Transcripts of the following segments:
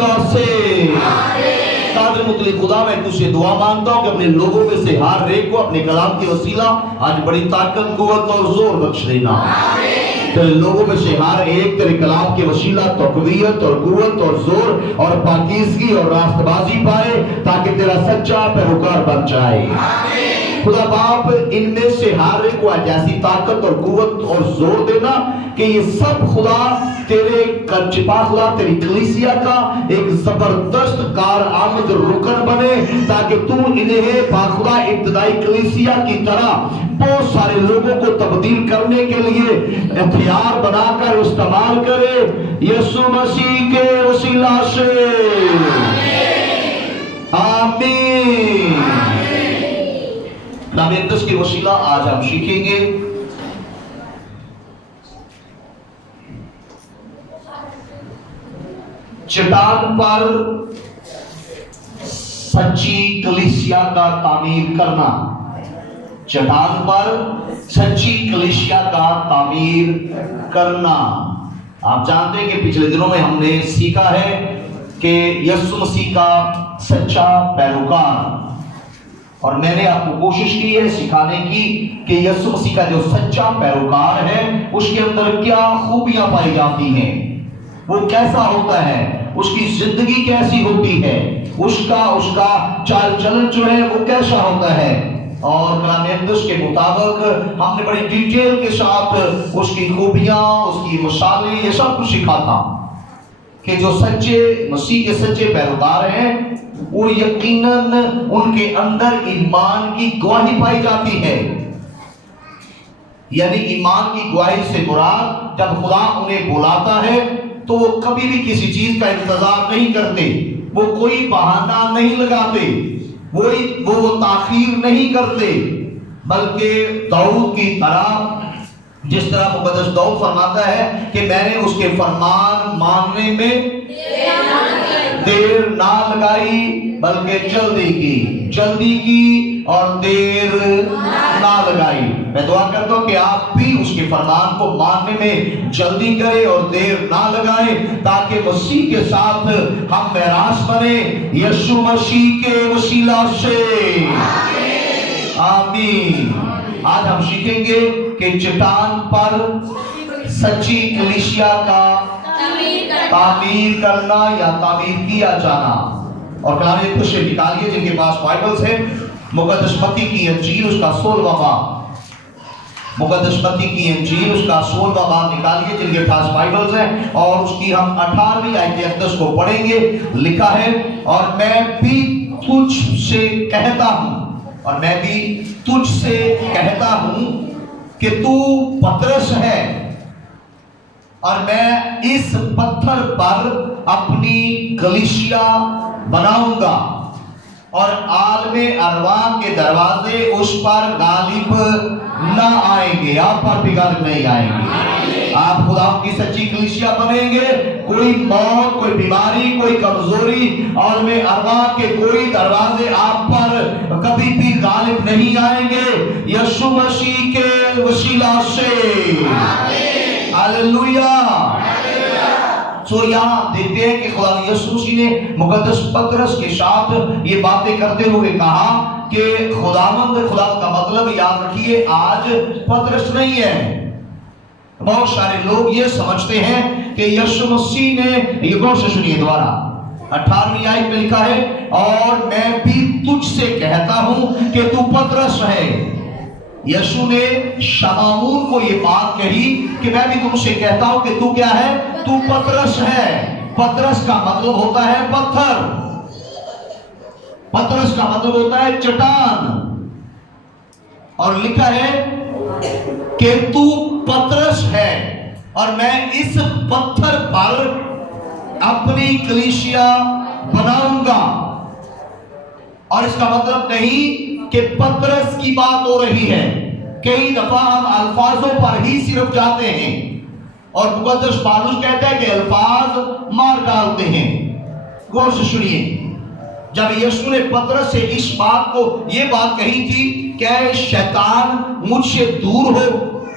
वसीला से। कादिर मुतलिक खुदा, मैं तुझसे दुआ मांगता हूँ कि अपने लोगों में से हर एक को अपने कलाम की वसीला आज बड़ी ताकत, कुव्वत और जोर बख्श देना। तेरे लोगों में से हर एक तेरे कलाम के वसीला तकवीयत और कुव्वत और जोर और पाकीज़गी और रास्तबाजी पाए, ताकि तेरा सच्चा पैरोकार बन जाए। खुदा बाप, इनमें से हर एक को आज ऐसी ताकत और कुव्वत और जोर देना कि ये सब खुदा तेरे छिपा खुदा तेरी कलीसिया का एक जबरदस्त कार आमद रुकन बने, ताकि तू इन्हें बाखुदा इब्तदाई कलीसिया की तरह बहुत सारे लोगों को तब्दील करने के लिए हथियार बनाकर इस्तेमाल करे, यीशु मसीह के वसीला से। आमीन। कलाम मुक़द्दस के वसीला आज हम सीखेंगे चट्टान पर सच्ची कलीसिया का तामीर करना। चट्टान पर सच्ची कलीसिया का तामीर करना। आप जानते हैं कि पिछले दिनों में हमने सीखा है कि यीशु मसीह का सच्चा पैरोकार, और मैंने आपको कोशिश की है सिखाने की कि यीशु मसीह का जो सच्चा पैरोकार है उसके अंदर क्या खूबियां पाई जाती हैं, वो कैसा होता है, उसकी जिंदगी कैसी होती है, उसका चाल चलन जो है वो कैसा होता है। और कलाम मुक़द्दस के मुताबिक हमने बड़ी डिटेल के साथ उसकी खूबियां, उसकी मिसालें, ये सब कुछ सीखा था कि जो सच्चे मसीह के सच्चे पैरोकार हैं वो यकीनन उनके अंदर ईमान की गवाही पाई जाती है। यानी ईमान की गवाही से मुराद जब खुदा उन्हें बुलाता है तो वो कभी भी किसी चीज का इंतजार नहीं करते, वो कोई बहाना नहीं लगाते, वो ताखीर नहीं करते, बल्कि दाऊद की तरह, जिस तरह मुक़द्दस दाऊद फरमाता है कि मैंने उसके फरमान मानने में देर ना लगाई बल्कि जल्दी की और देर ना लगाई। मैं दुआ करता हूँ कि आप भी उसके फरमान को मानने में जल्दी करें और देर ना लगाएं, ताकि मसीह के साथ हम मेरास बने, यीशु मसीह के वसीला से। आमीन। आज हम सीखेंगे कि चट्टान पर सच्ची कलीसिया का तामीर करना या तामीर किया जाना। और कलाम मुक़द्दस से निकालिए जिनके पास बाइबल्स है, मुक़द्दस मत्ती की इंजील उसका 16वां बाब, मुक़द्दस मत्ती की इंजील उसका 16वां बाब निकालिए जिनके पास बाइबल्स है, और उसकी हम 18वीं आयत अक़दस को पढ़ेंगे। लिखा है, और मैं भी तुझसे कहता हूँ, और मैं भी तुझसे कहता हूँ कि तू पतरस है, और मैं इस पत्थर पर अपनी कलीसिया बनाऊंगा, और आलमे अरवा के दरवाजे उस पर गालिब न आएंगे। आप पर भी गालिब नहीं आएंगे। आप खुदा की सच्ची कलीसिया बनेंगे। कोई मौत, कोई बीमारी, कोई कमजोरी, आलमे अरवा के कोई दरवाजे आप पर कभी भी गालिब नहीं आएंगे, यीशु मसीह के वसीला से। हालेलुया। तो यहाँ देखते हैं कि खुदा यीशु मसीह ने मुक़द्दस पतरस के साथ ये बातें करते हुए कहा कि खुदावंद, खुदा का मतलब याद रखिए आज पतरस नहीं है। बहुत सारे लोग ये समझते हैं कि यीशु मसीह ने, ये गौर से सुनिए दोबारा, 18वीं आयत में लिखा है, और मैं भी तुझसे कहता हूं कि तू पतरस है। यीशु ने शमाऊन को ये बात कही कि मैं भी तुमसे कहता हूं कि तू क्या है, तू पतरस है। पतरस का मतलब होता है पत्थर, पतरस का मतलब होता है चट्टान, और लिखा है कि तू पतरस है और मैं इस पत्थर पर अपनी कलीसिया बनाऊंगा। और इसका मतलब नहीं कि पतरस की बात हो रही है। कई दफा हम अल्फाजों पर ही सिर्फ जाते हैं और मुक़द्दस पौलुस कहता है कि अल्फाज मार डालते हैं। गौर से सुनिए, जब यीशु ने पतरस से इस बात को ये बात कही थी कि शैतान मुझसे दूर हो,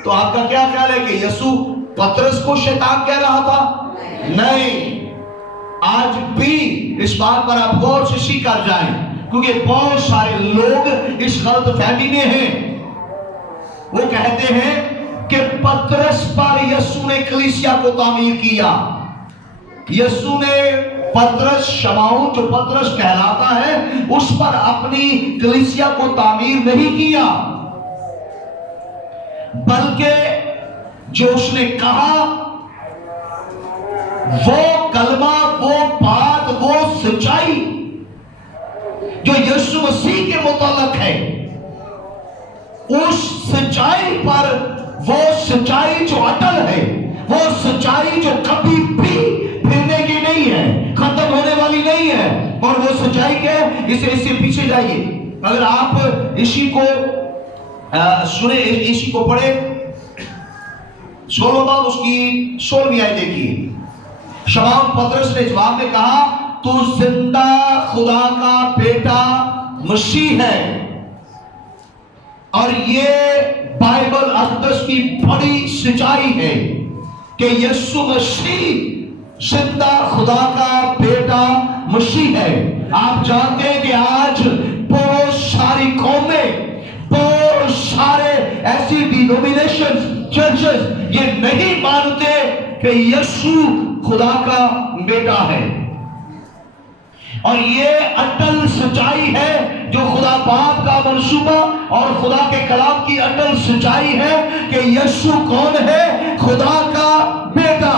तो आपका क्या ख्याल है कि यीशु पतरस को शैतान कह रहा था? नहीं। आज भी इस बात पर आप गौर से सीकर जाएं, क्योंकि बहुत सारे लोग इस गलत फहमी में हैं। वो कहते हैं कि पतरस पर यीशु ने कलीसिया को तामीर किया। यीशु ने पतरस, शमाउन जो पतरस कहलाता है, उस पर अपनी कलीसिया को तामीर नहीं किया, बल्कि जो उसने कहा वो कलमा, वो बात, वो सच्चाई जो यीशु मसीह के मुताल्लिक है, उस सच्चाई पर, वो सच्चाई जो अटल है, वो सच्चाई जो कभी भी फिरने की नहीं है, खत्म होने वाली नहीं है। और वो सच्चाई क्या है? इससे पीछे जाइए, अगर आप इसी को सुने, इसी को पढ़े, 16 बाब उसकी 16वीं आयत देखिए। शमौन पतरस ने जवाब में कहा, तू जिंदा खुदा का बेटा मसीह है। और ये बाइबल अक़दस की बड़ी सच्चाई है कि यीशु मसीह जिंदा खुदा का बेटा मसीह है। आप जानते हैं कि आज बहुत सारी कौमें, बहुत सारे ऐसी डिनोमिनेशन, चर्चेस ये नहीं मानते कि यीशु खुदा का बेटा है। और ये अटल सच्चाई है जो खुदा बाप का मंसूबा और खुदा के कलाम की अटल सच्चाई है कि यीशु कौन है? खुदा का बेटा।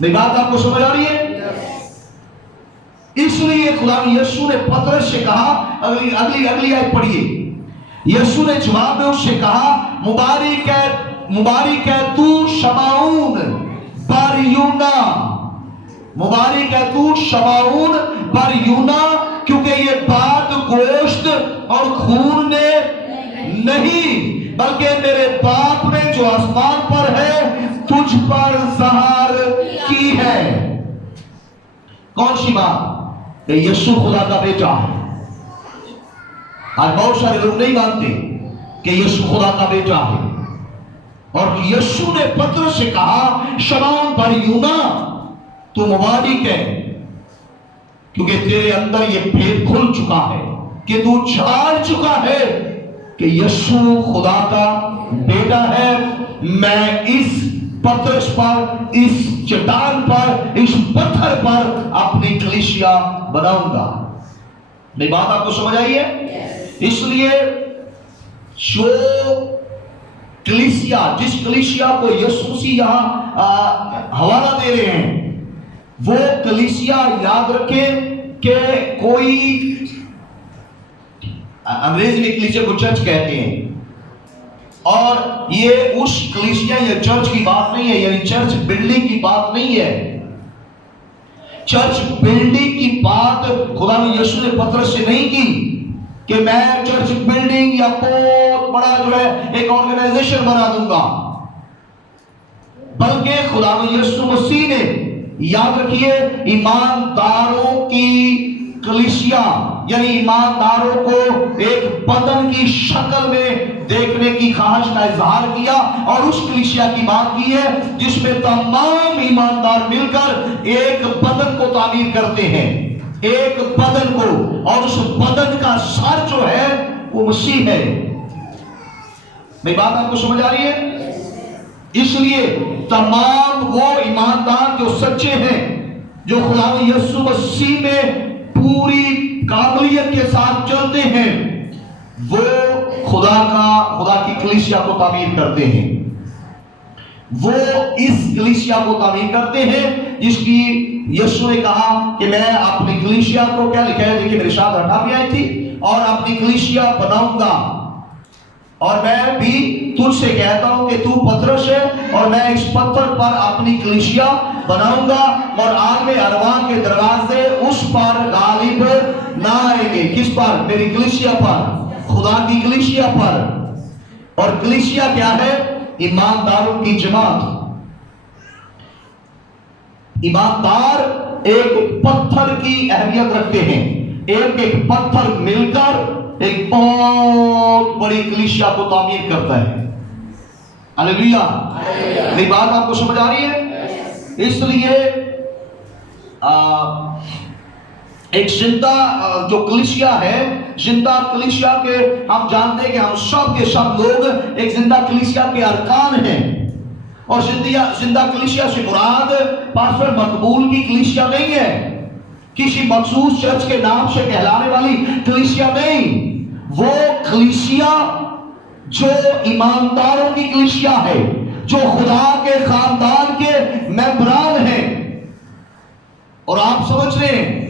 मेरी बात आपको समझ आ रही है? इसलिए खुदा यीशु ने पतरस से कहा, अगली आयत पढ़िए। यीशु ने जवाब में उससे कहा, मुबारक है तू शमाउन बर यूना, मुबारक है तू शमाउन बर यूना, क्योंकि ये बात गोश्त और खून ने नहीं, बल्कि मेरे बाप ने जो आसमान पर है तुझ पर ज़ाहिर की है। कौन सी बात? कि यीशु खुदा का बेटा है। आज बहुत सारे लोग नहीं मानते कि यीशु खुदा का बेटा है। और यीशु ने पतरस से कहा, शमौन बर यूना, तू मुबारक है, क्योंकि तेरे अंदर ये भेद खुल चुका है कि तू जान चुका है कि यीशु खुदा का बेटा है। मैं इस पतरस पर, इस चट्टान पर, इस पत्थर पर अपनी कलीसिया बनाऊंगा। मेरी बात आपको समझ आई है? इसलिए जो कलीसिया, जिस कलीसिया को यीशु मसीह यहां हवाला दे रहे हैं, वो कलीसिया याद रखें कि कोई, अंग्रेजी में कलीसिया को चर्च कहते हैं, और ये उस कलीसिया या चर्च की बात नहीं है, यानी चर्च बिल्डिंग की बात नहीं है। चर्च बिल्डिंग की बात खुदा ने यीशु ने पतरस से नहीं की कि मैं चर्च बिल्डिंग या बहुत बड़ा जो है एक ऑर्गेनाइजेशन बना दूंगा, बल्कि खुदा ने यीशु मसीह ने, याद रखिए, ईमानदारों की कलीसिया, यानी ईमानदारों को एक बदन की शक्ल में देखने की ख्वाहिश का इजहार किया, और उस कलीसिया की बात की है जिसमें तमाम ईमानदार मिलकर एक बदन को तामीर करते हैं, एक बदन को, और उस बदन का सर जो है वो मसीह है। मेरी बात आपको समझ आ रही है? इसलिए तमाम वो ईमानदार जो सच्चे हैं, जो खुदा यीशु मसीह में पूरी काबिलियत के साथ चलते हैं, वो खुदा की कलीसिया को तामीर करते हैं। वो इस कलीसिया को तामीर करते हैं जिसकी यीशु ने कहा कि मैं अपनी कलीसिया को, क्या लिखा है देखिए मेरे साथ 18वीं आयत थी, और अपनी कलीसिया बनाऊंगा, और मैं भी तुझसे कहता हूं कि तू पतरस है, और मैं इस पत्थर पर अपनी कलीसिया बनाऊंगा, और आग में अरवान के दरवाजे उस पर गालिब ना आएंगे। किस पर? मेरी कलीसिया पर, खुदा की कलीसिया पर। और कलीसिया क्या है? ईमानदारों की जमात। ईमानदार एक पत्थर की अहमियत रखते हैं, एक एक पत्थर मिलकर एक बहुत बड़ी कलीसिया को तामीर करता है। हालेलुया। मेरी बात आपको समझ आ रही है? इसलिए ایک زندہ جو کلیسیا ہے، زندہ کلیسیا کے ہم جانتے ہیں کہ ہم سب کے سب لوگ ایک زندہ کلیسیا کے ارکان ہیں، اور زندہ کلیسیا سے مراد پاسٹر مقبول کی کلیسیا نہیں ہے، کسی مخصوص چرچ کے نام سے کہلانے والی کلیسیا نہیں، وہ کلیسیا جو ایمانداروں کی کلیسیا ہے، جو خدا کے خاندان کے ممبران ہیں۔ اور آپ سمجھ رہے ہیں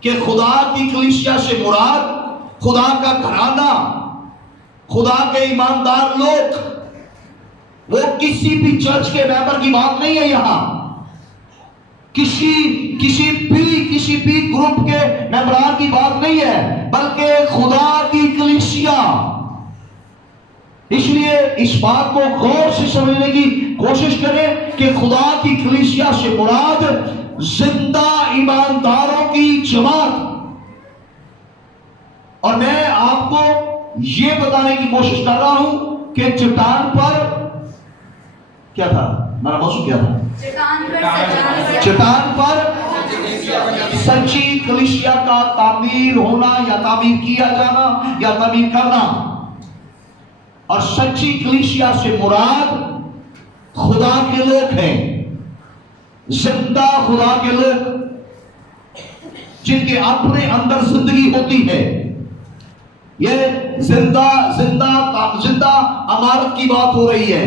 کہ خدا کی کلیسیا سے مراد خدا کا گھرانہ، خدا کے ایماندار لوگ، وہ کسی بھی چرچ کے ممبر کی بات نہیں ہے یہاں، کسی بھی گروپ کے ممبران کی بات نہیں ہے، بلکہ خدا کی کلیسیا۔ اس لیے اس بات کو غور سے سمجھنے کی کوشش کریں کہ خدا کی کلیسیا سے مراد زندہ ایمانداروں کی جماعت۔ اور میں آپ کو یہ بتانے کی کوشش کر رہا ہوں کہ چٹان پر کیا تھا، ہمارا موضوع کیا تھا؟ چٹان پر سچی کلیسیا کا تعمیر ہونا یا تعمیر کیا جانا یا تعمیر کرنا۔ اور سچی کلیسیا سے مراد خدا کے لوگ ہیں، زندہ خدا کے لوگ، جن کے اپنے اندر زندگی ہوتی ہے۔ یہ زندہ امارت کی بات ہو رہی ہے،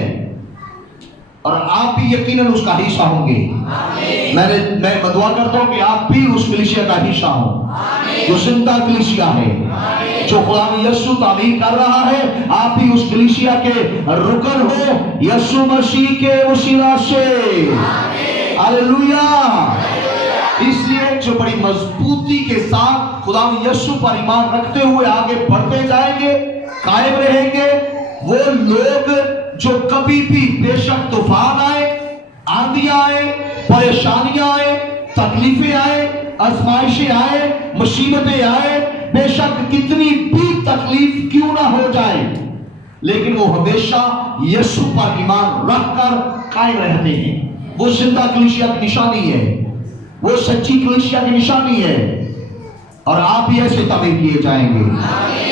اور آپ بھی یقیناً اس کا حصہ ہوں گے۔ میں دعا کرتا ہوں کہ آپ بھی اس کلیسیا کا حصہ ہوں جو زندہ کلیسیا ہے، جو خدا یسوع تعمیر کر رہا ہے۔ آپ بھی اس کلیسیا کے رکن ہو یسوع مسیح کے وسیلہ سے۔ ہاللویا۔ اس لیے جو بڑی مضبوطی کے ساتھ خدا یسوع پر ایمان رکھتے ہوئے آگے بڑھتے جائیں گے، قائم رہیں گے، وہ لوگ جو کبھی بھی بے شک طوفان آئے، آندیاں آئے، پریشانیاں آئے، تکلیفیں آئے، آزمائشیں آئے، مصیبتیں آئے، بے شک کتنی بھی تکلیف کیوں نہ ہو جائے، لیکن وہ ہمیشہ یسوع پر ایمان رکھ کر قائم رہتے ہیں۔ وہ زندہ کلیسیا کی نشانی ہے، وہ سچی کلیسیا کی نشانی ہے، اور آپ بھی ایسے تعمیر کیے جائیں گے،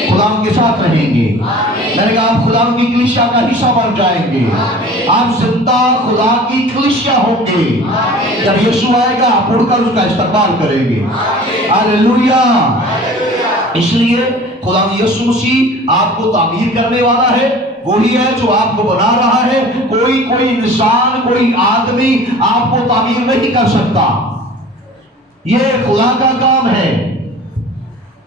خدا کے ساتھ رہیں گے۔ میں نے کہا آپ خدا کی کلیسیا کا حصہ بن جائیں گے، آپ زندہ خدا کی کلیسیا ہوں گے۔ جب یسوع آئے گا آپ اڑ کر اس کا استقبال کریں گے۔ ہاللویا۔ اس لیے خدا یسوع مسیح آپ کو تعمیر کرنے والا ہے، وہی ہے جو آپ کو بنا رہا ہے۔ کوئی انسان، کوئی آدمی آپ کو تعمیر نہیں کر سکتا، یہ خدا کا کام ہے۔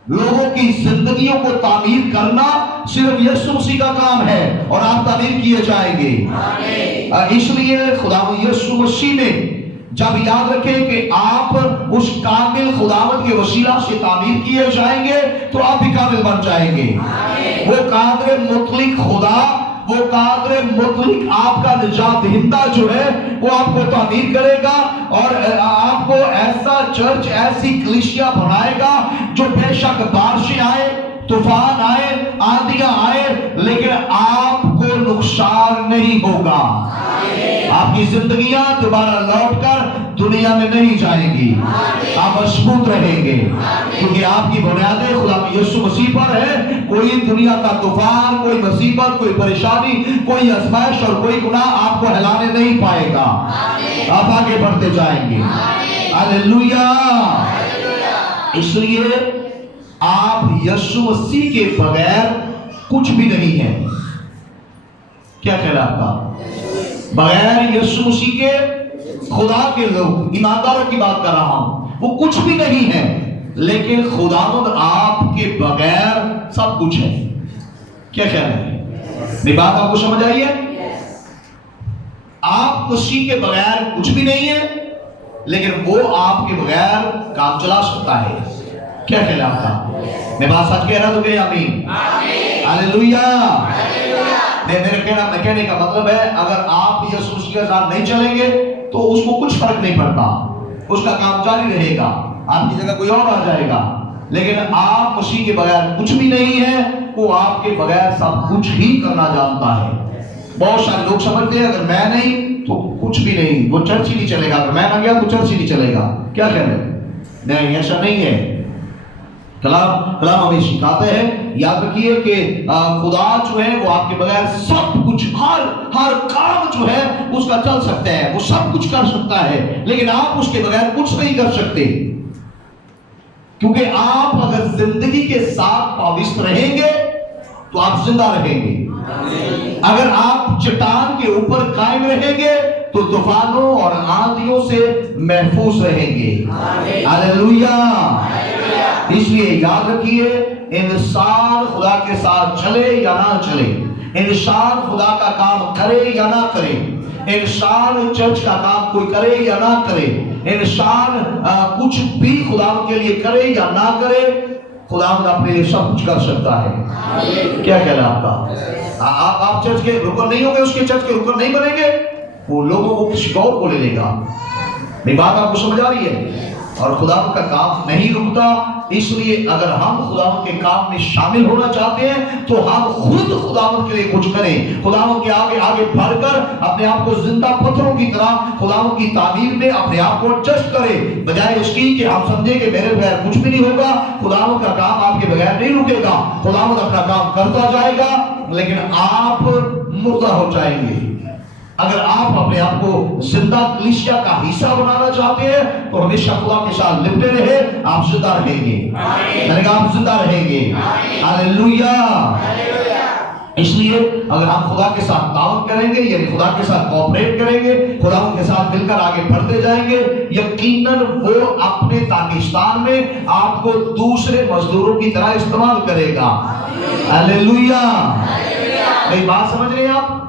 لوگوں کی زندگیوں کو تعمیر کرنا صرف یسوع مسیح کا کام ہے، اور آپ تعمیر کیے جائیں گے۔ اس لیے خدا یسوع مسیح نے جب یاد رکھیں کہ آپ اس کامل خداوند کے وسیلہ سے تعمیر کیے جائیں گے تو آپ بھی کامل بن جائیں گے۔ وہ قادر مطلق خدا، وہ قادر مطلق آپ کا نجات دہندہ جو ہے، وہ آپ کو تعمیر کرے گا، اور آپ کو ایسا چرچ، ایسی کلیسیا بنائے گا جو بے شک بارشیں آئے، طوفان آئے، آندیاں آئے، لیکن آپ کو نقصان نہیں ہوگا۔ آپ کی زندگیاں دوبارہ لوٹ کر دنیا میں نہیں جائیں گی، آپ مضبوط رہیں گے، کیونکہ آپ کی بنیادیں خدا یسوع مسیح پر ہے۔ کوئی دنیا کا طوفان، کوئی مصیبت، کوئی پریشانی، کوئی آزمائش اور کوئی گناہ آپ کو ہلانے نہیں پائے گا، آپ آگے بڑھتے جائیں گے۔ ہاللویا۔ اس لیے آپ یسوع مسیح کے بغیر کچھ بھی نہیں ہے۔ کیا خیال ہے آپ کا؟ بغیر یسوع مسیح کے خدا کے لوگ، ایمانداروں کی بات کر رہا ہوں، وہ کچھ بھی نہیں ہے، لیکن خداوند آپ کے بغیر سب کچھ ہے۔ کیا خیال ہے؟ میری بات آپ کو سمجھ آئی ہے؟ آپ مسیح کے بغیر کچھ بھی نہیں ہے، لیکن وہ آپ کے بغیر کام چلا سکتا ہے۔ کیا خیال ہے آپ کا؟ میں بات سچ کہہ رہا تو کہ آمین؟ ہاللویا۔ میرے کہنے کا مطلب ہے اگر آپ یسوع مسیح کے ساتھ نہیں چلیں گے تو اس کو کچھ فرق نہیں پڑتا، اس کا کام جاری رہے گا، آپ کی جگہ کوئی اور آ جائے گا۔ لیکن آپ مسیح کے بغیر کچھ بھی نہیں ہے، وہ آپ کے بغیر سب کچھ ہی کرنا جانتا ہے۔ بہت سارے لوگ سمجھتے ہیں اگر میں نہیں तो कुछ भी नहीं, वो चर्च ही नहीं चलेगा। अगर मैं ना गया तो चर्च ही नहीं चलेगा। क्या कह रहे हैं? नहीं, ऐसा नहीं है। कलाम हमें सिखाते हैं, याद रखिए कि खुदा जो है वो आपके बगैर सब कुछ, हर काम जो है उसका चल सकता है, वो सब कुछ कर सकता है, लेकिन आप उसके बगैर कुछ नहीं कर सकते। क्योंकि आप अगर जिंदगी के साथ पावित्र रहेंगे तो आप जिंदा रहेंगे। अगर आप चट्टान के ऊपर कायम रहेंगे तो तूफानों और आंधियों से महफूज रहेंगे। हालेलुया। इसलिए याद रखिए, इंसान खुदा के साथ चले या ना चले, इंसान खुदा का काम करे या ना करे, इंसान चर्च का काम कोई करे या ना करे, इंसान कुछ भी खुदा के लिए करे या ना करे, खुदा अपने लिए सब कुछ कर सकता है। क्या कहना आपका? आप चर्च के रुकन नहीं होंगे, उसके चर्च के रुकन नहीं बनेंगे, वो लोगों को किसी और को ले लेगा। मेरी बात आपको समझ आ रही है? और खुदा का काम नहीं रुकता। इसलिए अगर हम खुदा के काम में शामिल होना चाहते हैं तो हम खुद खुदा के लिए कुछ करें, खुदा के आगे आगे बढ़कर अपने आप को जिंदा पत्थरों की तरह खुदा की तामीर में अपने आप को एडजस्ट करें, बजाय इसकी कि हम समझे कि मेरे बगैर कुछ भी नहीं होगा। खुदा का काम आपके बगैर नहीं रुकेगा, खुदा अपना काम करता जाएगा, लेकिन आप मुर्दा हो जाएंगे। अगर आप अपने आप को जिंदा कलीसिया का हिस्सा बनाना चाहते हैं तो हमेशा खुदा के साथ लिपटे रहे, आप जिंदा रहेंगे। मैंने कहा आप जिंदा रहेंगे। हालेलुया। इसलिए अगर हम खुदा के साथ ताउन करेंगे, यानी खुदा के साथ कोऑपरेट करेंगे, खुदा के साथ मिलकर आगे बढ़ते जाएंगे, यकीनन वो अपने पाकिस्तान में आपको दूसरे मजदूरों की तरह इस्तेमाल करेगा। हालेलुया। मेरी बात समझ रहे हैं आप?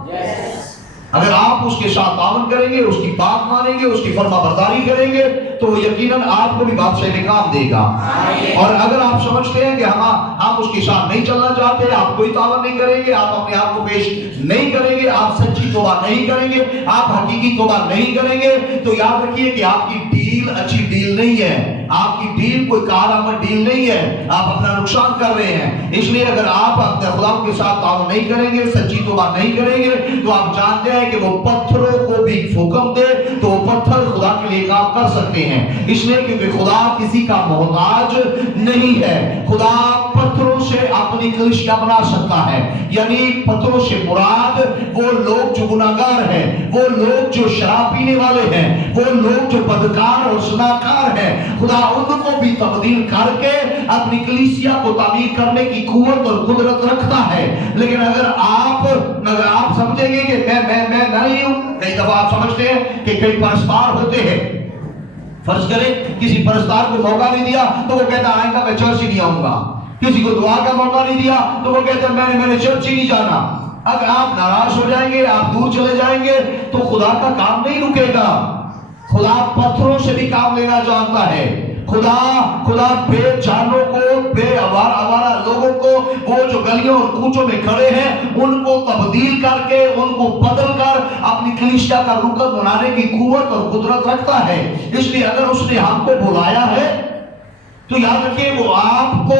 अगर आप उसके साथ तावन करेंगे, उसकी बात मानेंगे, उसकी फरमाबरदारी करेंगे, तो यकीनन आपको भी बादशाह में काम देगा। और अगर आप समझते हैं कि हम उसके साथ नहीं चलना चाहते, आप कोई तावन नहीं करेंगे, आप अपने आप को पेश नहीं करेंगे, आप सच्ची तौबा नहीं करेंगे, आप हकीकी तौबा नहीं करेंगे, तो याद रखिए कि आपकी डील अच्छी डील नहीं है, आपकी डील कोई कारआमद डील नहीं है, आप अपना नुकसान कर रहे हैं। इसलिए अगर आप अपने खुदा के साथ तावन नहीं करेंगे, सच्ची तौबा नहीं करेंगे, तो आप जानते हैं कि वो पत्थरों को भी हुक्म दे तो वो पत्थर खुदा के लिए काम कर सकते हैं। इसलिए क्योंकि खुदा किसी का मोहताज नहीं है। खुदा पत्थरों से अपनी कलीसिया बना सकता है, यानी पत्थरों से मुराद वो लोग जो गुनाहगार हैं, वो लोग जो शराब पीने वाले हैं, वो लोग जो बदकार और ज़िनाकार हैं। खुदा उनको भी तब्दील करके अपनी कलीसिया को तामीर करने की कुव्वत और कुदरत रखता है। लेकिन अगर आप समझेंगे कि मैं नहीं हूं, कई दफा आप समझते हैं कि कई परस्तार होते हैं, फर्ज करें किसी परस्तार को मौका नहीं दिया तो वो कहता आएगा मैं चर्च ही नहीं आऊंगा, किसी को दुआ का मौका नहीं दिया तो वो कहता मैंने चर्च ही नहीं जाना। अगर आप नाराज हो जाएंगे, आप दूर चले जाएंगे, तो खुदा का काम नहीं रुकेगा। खुदा पत्थरों से भी काम लेना चाहता है। खुदा बेजानों को, आवारा लोगों को, वो जो गलियों और कूचों में खड़े हैं, उनको तब्दील करके, उनको बदल कर अपनी कलीसिया का रुकन बनाने की कुव्वत और कुदरत रखता है। इसलिए अगर उसने हमको बुलाया है तो याद रखिए वो आपको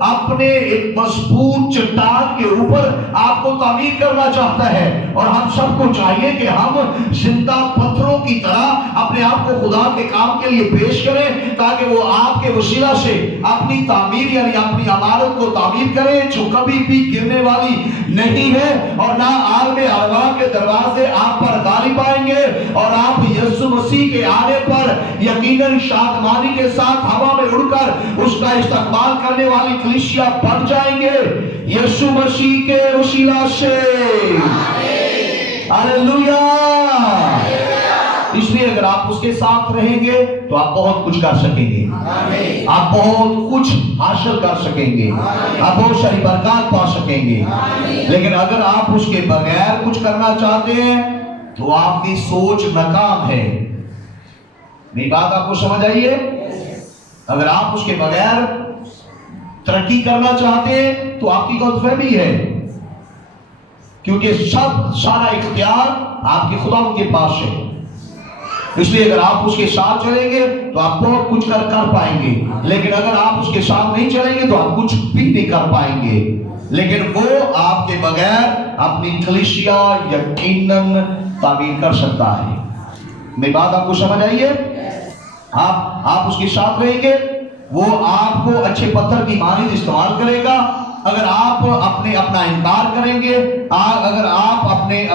अपने एक मजबूत चट्टान के ऊपर आपको तामीर करना चाहता है। और हम सबको चाहिए कि हम जिंदा पत्थरों की तरह अपने आप को खुदा के काम के लिए पेश करें, ताकि वो आपके वसीला से अपनी तामीर यानी अपनी इमारत को तामीर करें जो कभी भी गिरने वाली नहीं है, और ना आग में अरवा के दरवाजे आप पर गाली पाएंगे, और आप यीशु मसीह के आने पर यकीनन शादमानी के साथ हवा में उड़कर उसका इस्तकबाल करने वाली कलीसिया बन जाएंगे यीशु मसीह के वसीला से। हालेलुया। इसलिए अगर आप उसके साथ रहेंगे तो आप बहुत कुछ कर सकेंगे, आप बहुत कुछ हासिल कर सकेंगे, आप बहुत सारी बरकत पा सकेंगे। लेकिन अगर आप उसके बगैर कुछ करना चाहते हैं तो आपकी सोच नाकाम है। मेरी बात आपको समझ आई है? अगर आप उसके बगैर तरक्की करना चाहते हैं तो आपकी गलतफहमी है, क्योंकि सारा इख्तियार आपके खुदा के पास है। इसलिए अगर आप उसके साथ चलेंगे तो आप बहुत कुछ कर पाएंगे, लेकिन अगर आप उसके साथ नहीं चलेंगे तो आप कुछ भी नहीं कर पाएंगे। लेकिन वो आपके बगैर अपनी कलीसिया यकीनन तामीर कर सकता है। मेरी बात आपको समझ आई है? आप उसके साथ रहेंगे, वो आपको अच्छे पत्थर की मानिंद इस्तेमाल करेगा। अगर आप अपना इनकार करेंगे, अगर आप अपनी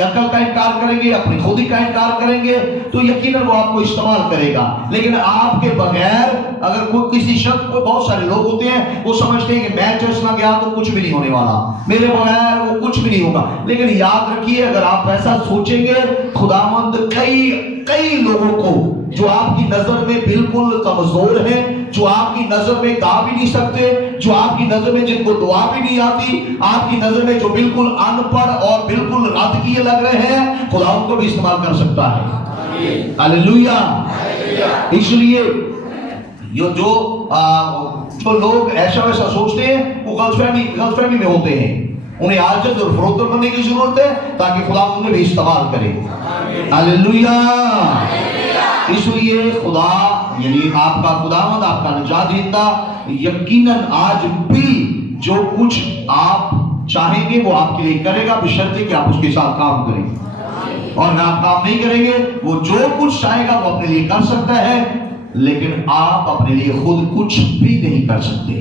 अकल का इनकार करेंगे, अपनी खुदी का इनकार करेंगे, तो यकीनन वो आपको इस्तेमाल करेगा। लेकिन आपके बगैर अगर कोई किसी शख्स को, बहुत सारे लोग होते हैं वो समझते हैं कि मैं चर्च ना गया तो कुछ भी नहीं होने वाला, मेरे बगैर वो कुछ भी नहीं होगा। लेकिन याद रखिए, अगर आप ऐसा सोचेंगे, खुदावंद कई लोगों को जो आपकी नजर में बिल्कुल कमजोर हैं, जो आपकी नजर में गा भी नहीं सकते, जो आपकी नजर में जिनको दुआ भी नहीं आती, आपकी नजर में जो बिल्कुल अनपढ़ और बिल्कुल राजकीय लग रहे हैं, खुदा उनको भी इस्तेमाल कर सकता है। हालेलुया। इसलिए जो लोग ऐसा वैसा सोचते हैं वो गलतफहमी में होते हैं। उन्हें आजत और फरोख्त करने की जरूरत है ताकि खुदा उन्हें भी इस्तेमाल करे। हालेलुया। इसलिए खुदा यानी आपका खुदावंद, आपका निजात देता यकीनन आज भी जो कुछ आप चाहेंगे वो आपके लिए करेगा, बशर्ते कि आप उसके साथ काम करें। और अगर आप काम नहीं करेंगे, वो जो कुछ चाहेगा वो अपने लिए कर सकता है, लेकिन आप अपने लिए खुद कुछ भी नहीं कर सकते।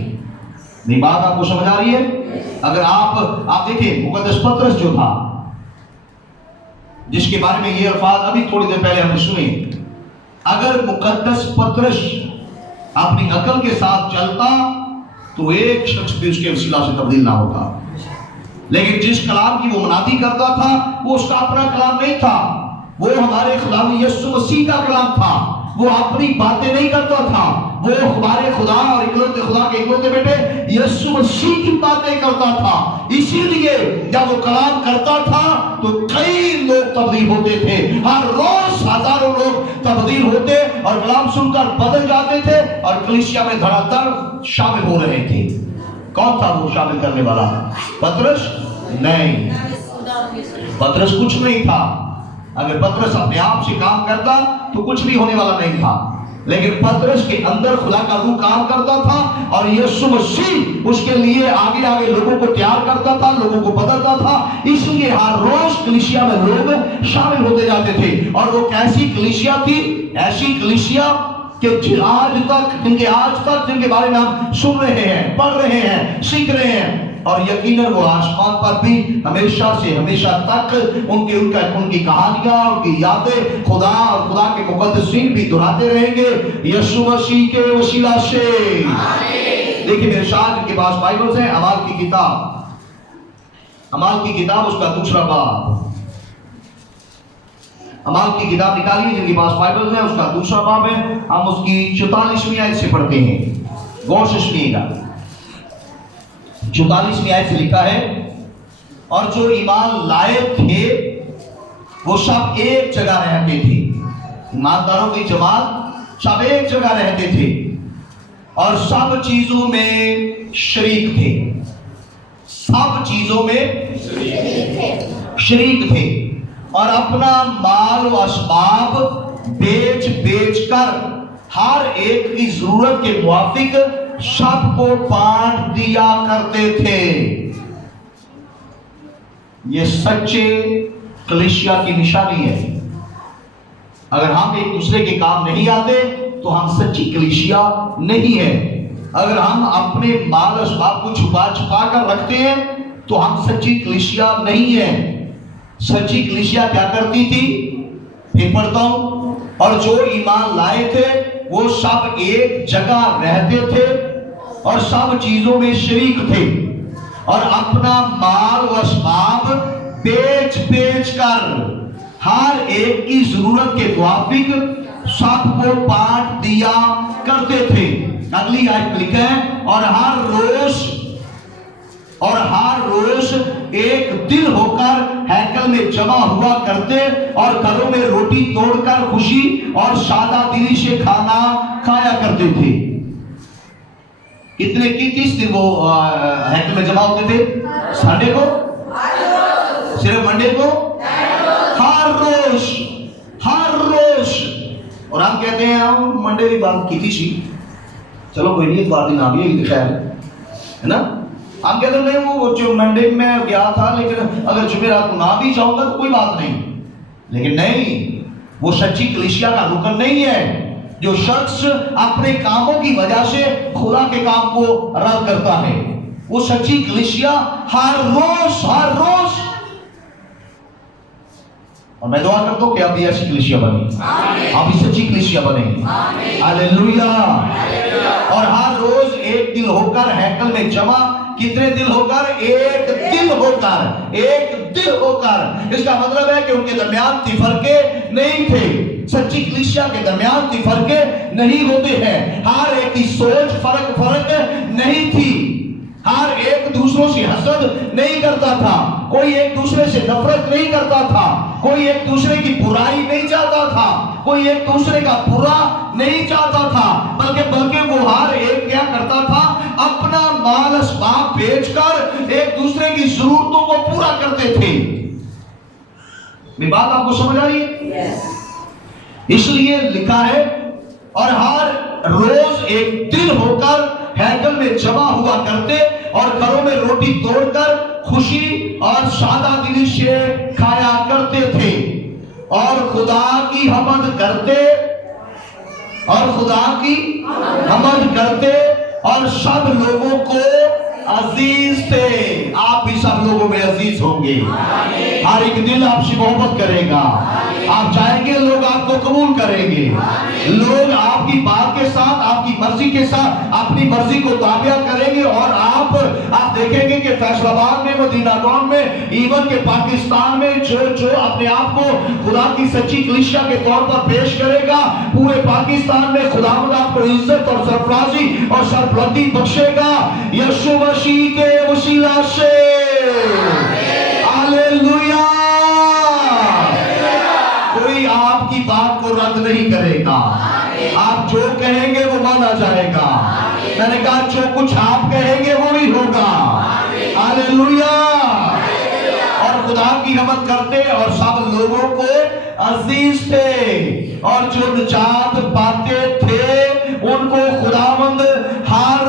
मेरी बात आपको समझ आ रही है? अगर आप देखिए, मुकद्दस पतरस जो था, जिसके बारे में ये अल्फाज अभी थोड़ी देर पहले हमने सुने, अगर मुकद्दस पतरस अपनी अकल के साथ चलता तो एक शख्स भी उसके वसीला से तब्दील ना होता। लेकिन जिस कलाम की वो मनादी करता था वो उसका अपना कलाम नहीं था, वो हमारे खुदा यीशु मसीह का कलाम था। वो अपनी बातें नहीं करता था, वो हमारे खुदा और इकलौते खुदा के इकलौते बेटे यीशु मसीह की बातें करता था। इसीलिए जब वो कलाम करता था तो कई लोग तब्दील होते थे, हर रोज हजारों लोग तब्दील होते और कलाम सुनकर बदल जाते थे और कलीसिया में धड़ाधड़ शामिल हो रहे थे। कौन था वो शामिल करने वाला? पतरस नहीं, पतरस कुछ नहीं था। अगर पतरस अपने आप से काम करता तो कुछ भी होने वाला नहीं था, लेकिन पतरस के अंदर खुदा का रूह काम करता था और यीशु मसीह उसके लिए आगे आगे लोगों को तैयार करता था, लोगों को बदलता था। इसलिए हर रोज कलीसिया में लोग शामिल होते जाते थे। और वो कैसी कलीसिया थी? ऐसी कलीसिया कि जिनके बारे में हम सुन रहे हैं, पढ़ रहे हैं, सीख रहे हैं, और यकीनन वो आसमान पर भी हमेशा से हमेशा तक उनकी कहानियां, उनकी यादें खुदा और खुदा के मुकद्दसीन भी दोहराते रहेंगे यीशु मसीह के वसीला से। देखिए मेरे साथ के पास बाइबल्स हैं, अमाल की किताब उसका दूसरा बाब, अमाल की किताब निकालिए जिनके पास बाइबल है, उसका दूसरा बाब है। हम उसकी 44वीं आयत से पढ़ते हैं, गौर से सुनिएगा। 44वीं आयत से लिखा है, और जो ईमान लाए थे वो सब एक जगह रहते थे। ईमानदारों की जमात सब एक जगह रहते थे और सब चीजों में शरीक थे। सब चीजों में शरीक थे और अपना माल व असबाब बेच कर हर एक की जरूरत के मुआफिक सबको बांट दिया करते थे। ये सच्चे कलीसिया की निशानी है। अगर हम एक दूसरे के काम नहीं आते तो हम सच्ची कलीसिया नहीं है। अगर हम अपने माल असबाब को छुपा कर रखते हैं तो हम सच्ची कलीसिया नहीं है। सच्ची कलीसिया क्या करती थी? फिर पढ़ता हूं, और जो ईमान लाए थे वो सब एक जगह रहते थे और सब चीजों में शरीक थे और अपना माल व असबाब बेच कर हर एक की जरूरत के मुताबिक सबको बांट दिया करते थे। अगली आयत में लिखा है, और हर रोज एक दिल होकर हैकल में जमा हुआ करते और घरों में रोटी तोड़कर खुशी और सादा दिली से खाना खाया करते थे। किस दिन वो हैकल में जमा होते थे? संडे को? सिर्फ मंडे को? हर रोज। और हम कहते हैं हम मंडे की बात की थी, चलो कोई नहीं, बार दिन आ गई, खैर है ना। हम कहते नहीं वो जो मंडे में गया था, लेकिन अगर जुमेरात को ना भी जाऊंगा तो कोई बात नहीं। लेकिन नहीं, वो सच्ची कलीसिया का रुकन नहीं है। जो शख्स अपने कामों की वजह से खुदा के काम को रद्द करता है, वो सच्ची कलीसिया हर रोज और मैं दुआ करता हूं कि आप भी ऐसी कलीसिया बने, आप भी सच्ची कलीसिया बने। हालेलुया। और हर रोज एक दिल होकर हैकल में जमा, कितने दिल होकर? एक दिल होकर। इसका मतलब है कि उनके दरमियान तिफरके नहीं थे। सच्ची कलीसिया के दरमियान तिफरके नहीं होते हैं। हर एक की सोच फर्क नहीं थी। हर एक दूसरों से हसद नहीं करता था, कोई एक दूसरे से नफरत नहीं करता था, कोई एक दूसरे की बुराई नहीं चाहता था, कोई एक दूसरे का बुरा नहीं चाहता था, बल्कि वो हर एक क्या करता था? अपना माल असबाब बेचकर एक दूसरे की जरूरतों को पूरा करते थे। मेरी बात आपको समझ आ रही है? इसलिए लिखा है, और हर रोज एक दिन होकर हैकल में जमा हुआ करते और घरों में रोटी तोड़कर खुशी और सादा दिली से खाया करते थे और खुदा की हमद करते और सब लोगों को अजीज थे। आप भी सब लोगों में अजीज होंगे। हर एक दिल आपसे मोहब्बत करेगा। आप चाहेंगे, लोग आपको कबूल करेंगे। लोग आपकी बात के साथ, आपकी मर्जी के साथ अपनी मर्जी को ताबिया करेंगे। और आप देखेंगे कि फैसलाबाद में, मदीना टाउन में, इवन के पाकिस्तान में जो अपने आप को खुदा की सच्ची कलीसिया के तौर पर पेश करेगा, पूरे पाकिस्तान में खुदावंद आपको इज्जत और सरफराजी और सरबलंदी बख्शेगा यीशु मसीह के वसीला से। हालेलुया। कोई आपकी बात को रद्द नहीं करेगा। आप जो कहेंगे वो माना जाएगा। मैंने कहा जो कुछ आप कहेंगे वो ही होगा। हालेलुया। और खुदा की हमद करते और सब लोगों को अजीज थे और जो निजात पाते थे उनको खुदावंद हर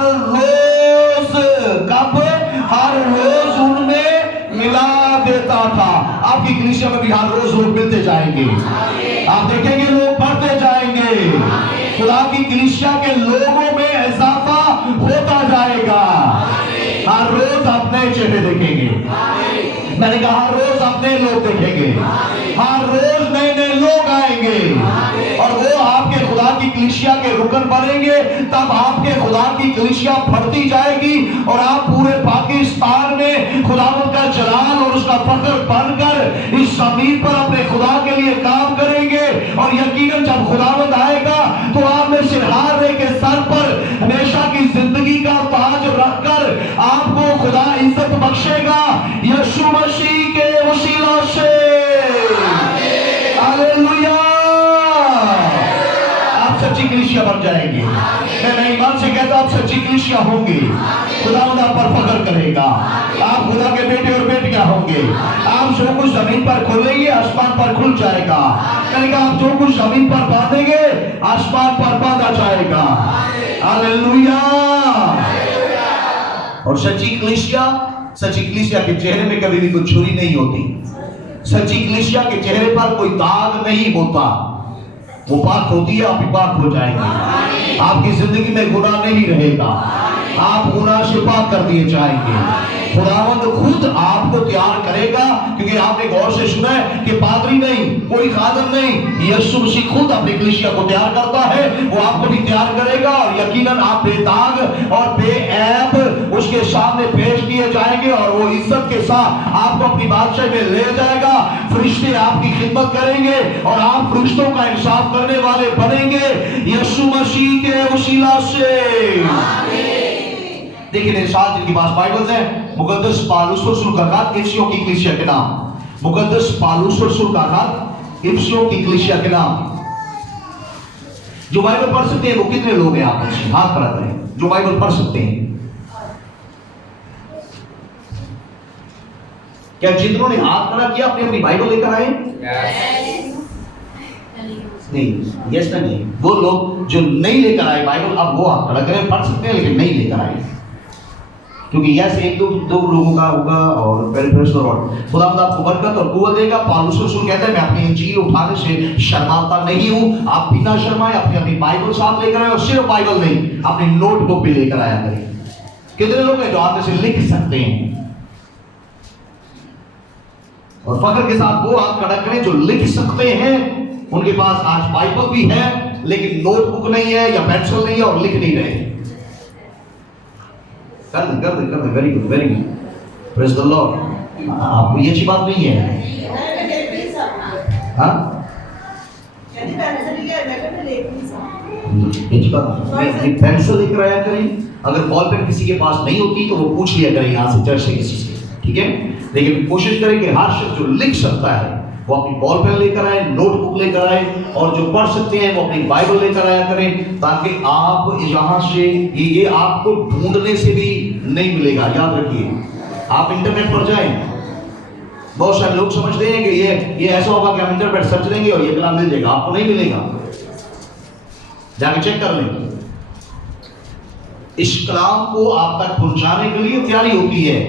रोज उनमें मिला देता था। आपकी कलीसिया में भी हर रोज लोग मिलते जाएंगे। आप देखेंगे लोग बढ़ते जाएंगे। खुदा की कलीसिया के लोगों में इजाफा होता जाएगा। हर रोज आप नए चेहरे देखेंगे। मैंने कहा हर रोज आप नए लोग देखेंगे। हर रोज नए नए लोग आएंगे और वो आपके खुदा की कलीसिया के रुकन बनेंगे। तब आपके खुदा की कलीसिया बढ़ती जाएगी और आप पूरे पाकिस्तान में खुदावंद का जलाल और उसका फख्र बनकर इस जमीन पर अपने खुदा के लिए काम करेंगे। और यकीनन जब खुदावंद आएगा तो आप में से हर एक के सर पर हमेशा की जिंदगी का ताज रखकर आपको खुदा इज्जत बख्शेगा यीशु मसीह के वसीला से। हालेलुया। आप सच्ची कलीसिया बन जाएंगे। मैं ईमान से कहता हूं आप सच्ची कलीसिया होंगे। खुदावंद आप पर फख्र करेगा। आप खुदा के बेटे और बेटियां होंगे। आप जो कुछ जमीन पर खोलेंगे आसमान पर खुल जाएगा। मैंने कहा आप जो कुछ जमीन पर बांधेंगे आसमान पर बांधा जाएगा। हालेलुया। और सच्ची कलीसिया के चेहरे में कभी भी कोई छुरी नहीं होती। सच्ची कलीसिया के चेहरे पर कोई दाग नहीं होता। वो पाक होती है, आप भी पाक हो जाएंगे। आपकी जिंदगी में गुनाह नहीं रहेगा। आप गुनाह से पाक कर दिए जाएंगे। खुदावंद खुद आपको तैयार करेगा, क्योंकि आपने गौर से सुना है कि पादरी नहीं, कोई खादम नहीं, यीशु मसीह खुद अपनी कलीसिया को तैयार करता है। वो आपको भी तैयार करेगा और यकीनन आप बेदाग और बेऐब उसके सामने पेश किए जाएंगे और वो इज्जत के साथ आपको अपनी बादशाही में ले जाएगा। फरिश्ते आपकी खिदमत करेंगे और आप फरिश्तों का इंसाफ करने वाले बनेंगे यीशु मसीह के वसीला से। देखिए मेरे साथ जिनके पास बाइबल्स हैं, मुकद्दस पालूस रसूल का खत इफिसियों की कलीसिया के नाम। मुकद्दस पालूस रसूल का खत इफिसियों की कलीसिया के नाम। जो बाइबल पढ़ सकते हैं वो कितने लोग हैं? आप हाथ खड़ा करें जो बाइबल पढ़ सकते हैं। क्या जिन्होंने हाथ खड़ा किया अपनी अपनी बाइबल लेकर आए? नहीं, यस नहीं। वो लोग जो नहीं लेकर आए बाइबल, अब वो हाथ खड़ा करें, पढ़ सकते हैं लेकिन नहीं लेकर आए। क्योंकि ऐसे एक दो लोगों का होगा और वेरी प्रेज द लॉर्ड। खुदा आपको बरकत और कुव्वत देगा। पौलुस रसूल कहता है मैं अपनी इंजील उठाने से शर्माता नहीं हूं। आप बिना शर्माए अपनी बाइबल साथ लेकर आए, और सिर्फ बाइबल नहीं, अपनी नोटबुक भी लेकर आया करें। कितने लोग हैं जो आप से लिख सकते हैं, और फख्र के साथ वो हाथ खड़ा करें जो लिख सकते हैं। उनके पास आज बाइबल भी है लेकिन नोटबुक नहीं है या पेंसिल नहीं है और लिख नहीं रहे। कर दे very good praise the lord. आपको ये अच्छी बात नहीं है? हाँ पेंसिल लेकर आया करें। अगर बॉल पेन किसी के पास नहीं होती तो वो पूछ लिया करें यहाँ से चर्च से किसी से, ठीक है? लेकिन कोशिश करें कि हर शख्स जो लिख सकता है वो अपनी बॉल पेन लेकर आए, नोटबुक लेकर आए, और जो पढ़ सकते हैं वो अपनी बाइबल लेकर आया करें, ताकि आप यहाँ से ये आपको ढूंढने से भी नहीं मिलेगा। याद रखिए, आप इंटरनेट पर जाएं, बहुत सारे लोग समझते हैं कि ये ऐसा होगा कि हम इंटरनेट सर्च देंगे और ये कलाम मिल जाएगा। आपको नहीं मिलेगा, जाके चेक कर लेंगे। इस कलाम को आप तक पहुंचाने के लिए तैयारी होती है,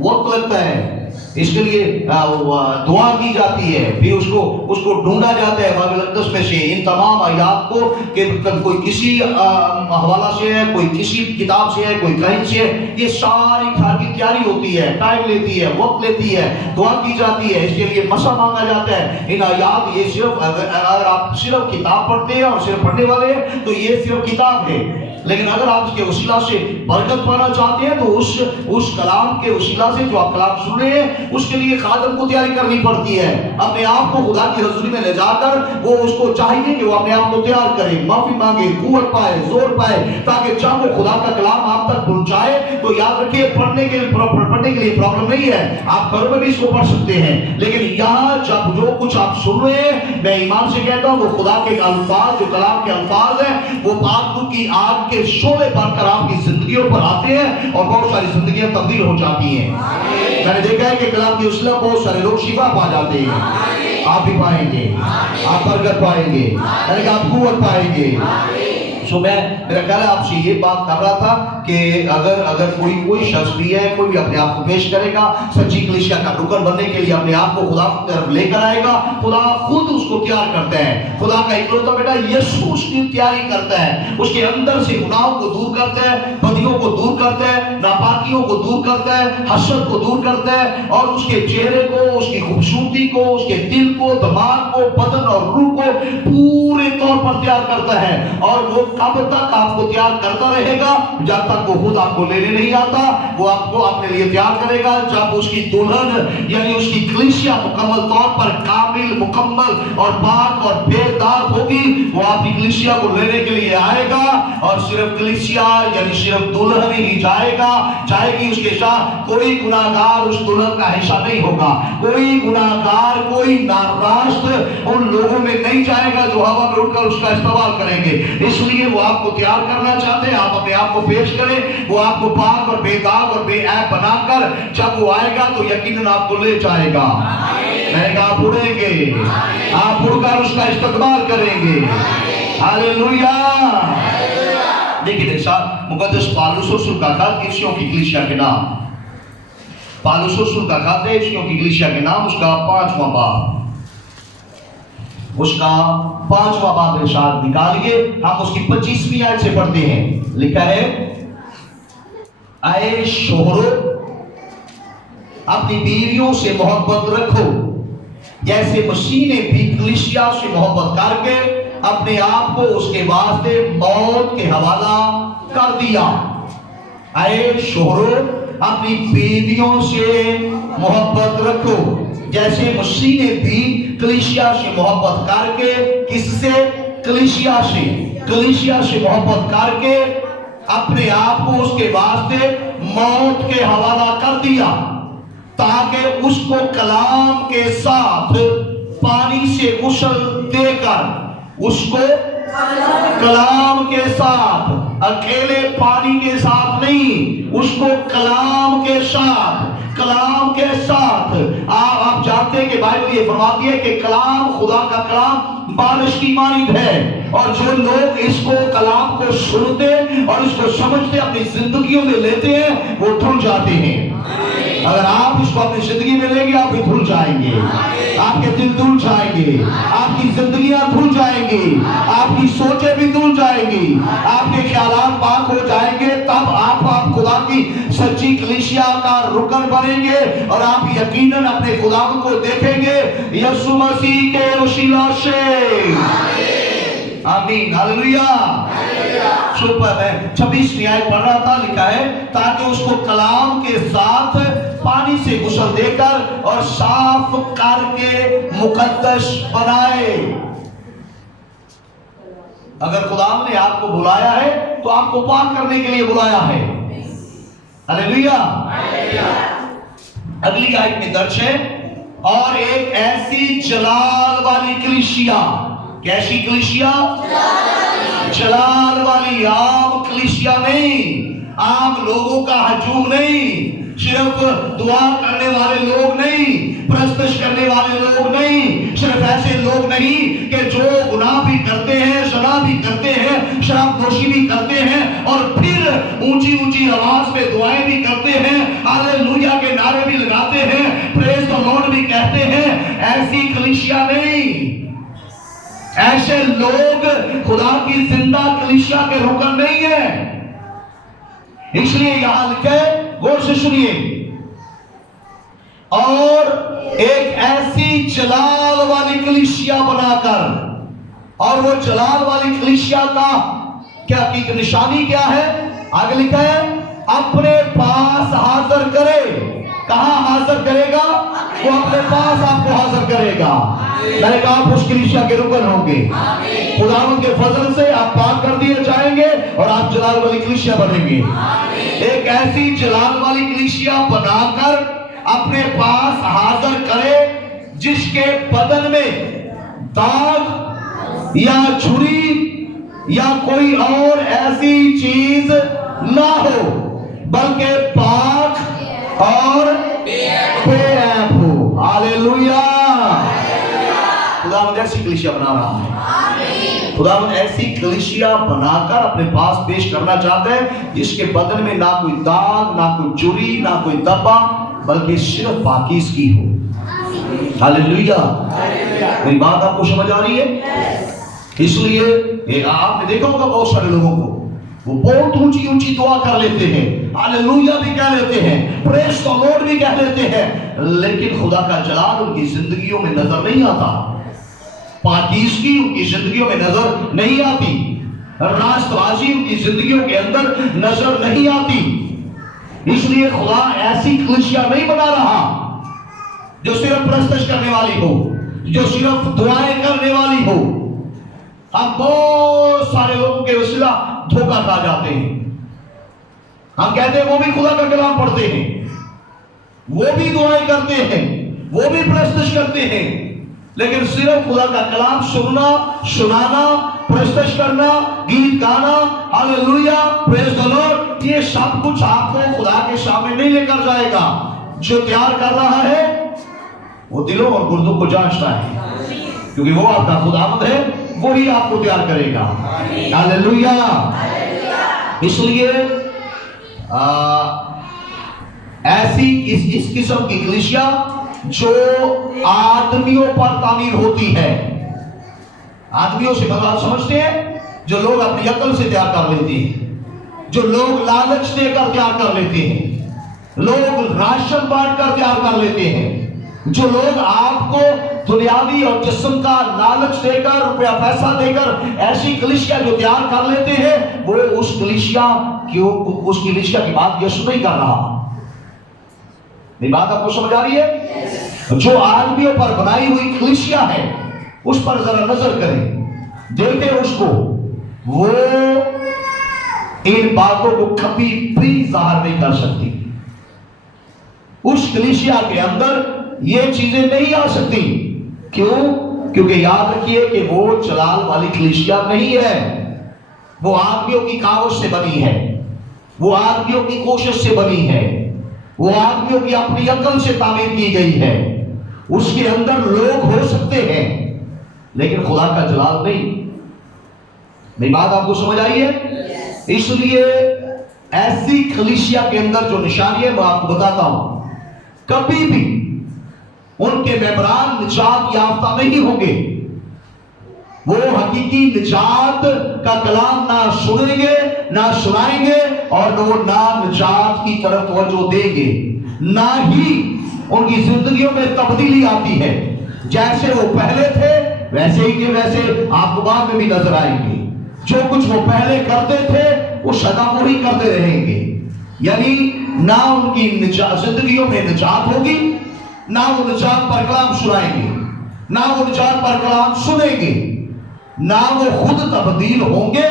वक्त लगता है, इसके लिए दुआ की जाती है, फिर उसको ढूंढा जाता है बाइबल मुक़द्दस में से इन तमाम आयत को कि कोई किसी हवाला से है, कोई किसी किताब से है, कोई कहीं से है। ये सारी की तैयारी होती है, टाइम लेती है, वक्त लेती है, दुआ की जाती है, इसके लिए मसा मांगा जाता है। इन आयत ये सिर्फ अगर आप सिर्फ किताब पढ़ते हैं और सिर्फ पढ़ने वाले हैं तो ये सिर्फ किताब है, लेकिन अगर आप इसके वसीला से बरकत पाना चाहते हैं तो उस कलाम के वसीला से जो आप कलाम सुन रहे हैं उसके लिए खादम को तैयारी करनी पड़ती है। अपने आप को खुदा की हजूरी में ले जाकर वो उसको चाहिए कि वो अपने आप को तैयार करे, माफी मांगे, कुव्वत पाए, जोर पाए, ताकि जब वो खुदा का कलाम आप तक पहुंचाए तो याद रखिए पढ़ने के लिए प्रॉब्लम नहीं है, आप घर में भी इसको पढ़ सकते हैं। लेकिन यहाँ जब जो कुछ आप सुन रहे हैं, मैं ईमान से कहता हूँ वो खुदा के अल्फाज, जो कलाम के अल्फाज हैं, वो आग की आग के शोले बनकर आपकी जिंदगियों पर आते हैं और बहुत सारी जिंदगियां तब्दील हो जाती हैं। मैंने देखा है कि कलाम की उसला बहुत सारे लोग शिफा पा जाते हैं। आप भी पाएंगे, आप बरकत पाएंगे, यानी कि आप कुव्वत पाएंगे। सो मेरा ख्याल है आपसे ये बात कर रहा था कि अगर कोई शख्स भी है, कोई भी अपने आप को पेश करेगा, सच्ची कलीसिया का रुकन बनने के लिए अपने आप को खुदा की तरफ लेकर आएगा, खुदा खुद उसको तैयार करता है। खुदा का इकलौता बेटा यीशु उसकी तैयारी करता है, उसके अंदर से गुनाहों को दूर करता है, बदियों को दूर करता है, नापाकियों को दूर करता है, हसद को दूर करता है, और उसके चेहरे को, उसकी खूबसूरती को, उसके दिल को, दिमाग को, बदन और रूह को पूरे तौर पर तैयार करता है। और वो कब तक आपको तैयार करता रहेगा? जब तक वो खुद आपको लेने नहीं आता। वो आपको अपने लिए तैयार करेगा जब उसकी दुल्हन यानी उसकी कलीसिया मुकम्मल तौर पर कामिल, मुकम्मल और पाक और बेदाग होगी। वो आपकी कलीसिया को लेने के लिए आएगा, और सिर्फ कलीसिया यानी सिर्फ दुल्हन ही जाएगी। उसके साथ कोई गुनाहगार उस दुल्हन का हिस्सा नहीं होगा। कोई गुनाहगार, कोई नाराज उन लोगों में नहीं जाएगा जो हवा में उड़कर उसका इस्तेमाल करेंगे। इसलिए वो आपको तैयार करना चाहते हैं, आप अपने आप को पेश करें, वो आपको पाक और बेदाग और बेऐब बनाकर जब वो आएगा तो यकीनन आपको ले जाएगा। मैंने कहा आप उड़ेंगे, आप उड़कर उसका इस्तेमाल करेंगे। हालेलुया। देखिए साहब, मुकद्दस पौलुस रसूल का खत इफिसियों की कलीसिया के नाम, पौलुस रसूल का खत है इफिसियों की कलीसिया के नाम, उसका 5वां बाब, उसका 5वां बाब इरशाद निकालिए। हम उसकी 25वीं आयत से पढ़ते हैं। लिखा है, ऐ शोहरों, अपनी बीवियों से मोहब्बत रखो जैसे मसीह ने भी कलीसिया से मोहब्बत करके अपने आप को उसके वास्ते मौत के हवाला कर दिया। ऐ शोहरों, अपनी बीवियों से मोहब्बत रखो जैसे मसीह ने भी कलीसिया से मोहब्बत करके, किससे? कलीसिया से मोहब्बत करके अपने आप को उसके वास्ते मौत के हवाला कर दिया, ताकि उसको कलाम के साथ पानी से गुस्ल देकर, उसको कलाम के साथ, अकेले पानी के साथ नहीं, उसको कलाम के साथ आप जानते हैं कि बाइबल ये फरमाती है कि कलाम, खुदा का कलाम बारिश की मानिंद है, और जो लोग इसको कलाम को सुनते हैं और इसको समझते अपनी जिंदगियों में लेते हैं, वो धुल जाते हैं। अगर आप इसको अपनी जिंदगी में लेंगे, आप भी धुल जाएंगे, आपके दिल धुल जाएंगे, आपकी जिंदगियां धुल जाएंगी, आपकी सोचें भी धुल जाएंगी, आपके ख्यालात पाक हो जाएंगे। तब आप खुदा की सच्ची कलीसिया का रुकन बनेंगे और आप यकीनन अपने खुदा को देखेंगे यीशु मसीह के वसीला से। आमीन, हालेलुया। सुपर है। 26वीं आयत पढ़ रहा था, लिखा है ताकि उसको कलाम के साथ पानी से गुस्ल देकर और साफ करके मुकद्दस बनाए। अगर खुदा ने आपको बुलाया है तो आपको पाक करने के लिए बुलाया है। हालेलुया। अगली आयत में दर्ज है, और एक ऐसी जलाल वाली कलीसिया। कैसी कलीसिया? जलाल वाली। आम कलीसिया नहीं, आम लोगों का हजूम नहीं, सिर्फ दुआ करने वाले लोग नहीं, प्रस्तुत करने वाले लोग नहीं, सिर्फ ऐसे लोग नहीं कि जो गुनाह भी करते हैं, शराब भी करते हैं, शराब नोशी भी करते हैं और फिर ऊंची ऊंची आवाज में दुआएं भी करते हैं, हालेलुया के नारे भी लगाते हैं, प्रेज द लॉर्ड भी कहते हैं। ऐसी कलीसिया नहीं, ऐसे लोग खुदा की जिंदा कलीसिया के रुकन नहीं है। इसलिए यहां लिखे, गौर से सुनिए, और एक ऐसी जलाल वाली कलीसिया बनाकर। और वो जलाल वाली कलीसिया का क्या की निशानी क्या है? आगे लिखा है, अपने पास हाजिर करे। कहां हाजिर करेगा? वो अपने पास आपको हाजिर करेगा। मैंने कहा आप उस कलीसिया के रुकन होंगे। खुदावंद के फजल से आप पाक कर दिए जाएंगे और आप जलाल वाली कलीसिया बनेंगे। एक ऐसी जलाल वाली कलीसिया बनाकर अपने पास हाजिर करे जिसके बदन में दाग या छुरी या कोई और ऐसी चीज ना हो, बल्कि पाक और बेऐब हो। हालेलुया। खुदावंद ऐसी कलीसिया बना रहा है। खुदावंद ऐसी कलीसिया बनाकर अपने पास पेश करना चाहते हैं जिसके बदन में ना कोई दाग, ना कोई चुरी, ना कोई धब्बा, बल्कि सिर्फ पाकीज़गी हो। हालेलुया। मेरी बात आपको समझ आ रही है? इसलिए आपने देखा होगा बहुत सारे लोगों को, वो बहुत ऊंची ऊंची दुआ कर लेते हैं, हालेलुया भी कह लेते हैं, प्रेज द लॉर्ड भी कह लेते हैं, लेकिन खुदा का जलाल उनकी जिंदगियों में नजर नहीं आता, पाकीज़गी उनकी जिंदगियों में नजर नहीं आती, रास्तबाजी उनकी जिंदगियों के अंदर नजर नहीं आती। इसलिए खुदा ऐसी कलीसिया नहीं बना रहा जो सिर्फ प्रस्तुत करने वाली हो, जो सिर्फ दुआएं करने वाली हो। हम बहुत सारे लोगों के वसीला धोखा खा जाते हैं। हम कहते हैं वो भी खुदा का कलाम पढ़ते हैं, वो भी दुआएं करते हैं, वो भी प्रस्तुत करते हैं, लेकिन सिर्फ खुदा का कलाम सुनना, सुनाना, प्रस्तुत करना, गीत गाना, हालेलुया, प्रेज द लॉर्ड, ये सब कुछ आपको खुदा के सामने नहीं लेकर जाएगा। जो तैयार कर रहा है वो दिलों और गुर्दों को जांचता है, क्योंकि वो आपका खुदावंद है, वो ही आपको तैयार करेगा। हालेलुया। इसलिए ऐसी इस किस्म की कलीसिया जो आदमियों पर तामीर होती है, आदमियों से मतलब समझते हैं, जो लोग अपनी अकल से तैयार कर लेते हैं, जो लोग लालच देकर तैयार कर लेते हैं, लोग राशन बांट कर तैयार कर लेते हैं, जो लोग आपको दुनियावी और जिस्म का लालच देकर, रुपया पैसा देकर ऐसी कलीसिया जो तैयार कर लेते हैं, वो उस कलीसिया की बात यीशु नहीं कर रहा। मेरी बात आपको समझ आ रही है? जो आदमियों पर बनाई हुई कलीसिया है उस पर जरा नजर करें, देखें उसको, वो इन बातों को कभी भी जाहिर नहीं कर सकती। उस कलीसिया के अंदर ये चीजें नहीं आ सकती। क्यों? क्योंकि याद रखिए कि वो जलाल वाली कलीसिया नहीं है, वो आदमियों की कावश से बनी है, वो आदमियों की कोशिश से बनी है, वो आदमियों की अपनी अकल से तामीर की गई है। उसके अंदर लोग हो सकते हैं लेकिन खुदा का जलाल नहीं। मेरी बात आपको समझ आई है? اس لیے ایسی کلیسیا کے اندر جو نشانی ہے میں آپ کو بتاتا ہوں، کبھی بھی ان کے ممبران نجات یافتہ نہیں ہوں گے. وہ حقیقی نجات کا کلام نہ سنیں گے، نہ سنائیں گے، اور وہ نہ نجات کی طرف توجہ دیں گے، نہ ہی ان کی زندگیوں میں تبدیلی آتی ہے. جیسے وہ پہلے تھے ویسے ہی کے ویسے آپ کو بعد میں بھی نظر آئیں گے. جو کچھ وہ پہلے کرتے تھے وہ سدا وہی کرتے رہیں گے. یعنی نہ ان کی زندگیوں میں نجات ہوگی، نہ وہ نجات پر کلام سنائیں گے، نہ وہ نجات پر کلام سنیں گے، نہ وہ خود تبدیل ہوں گے،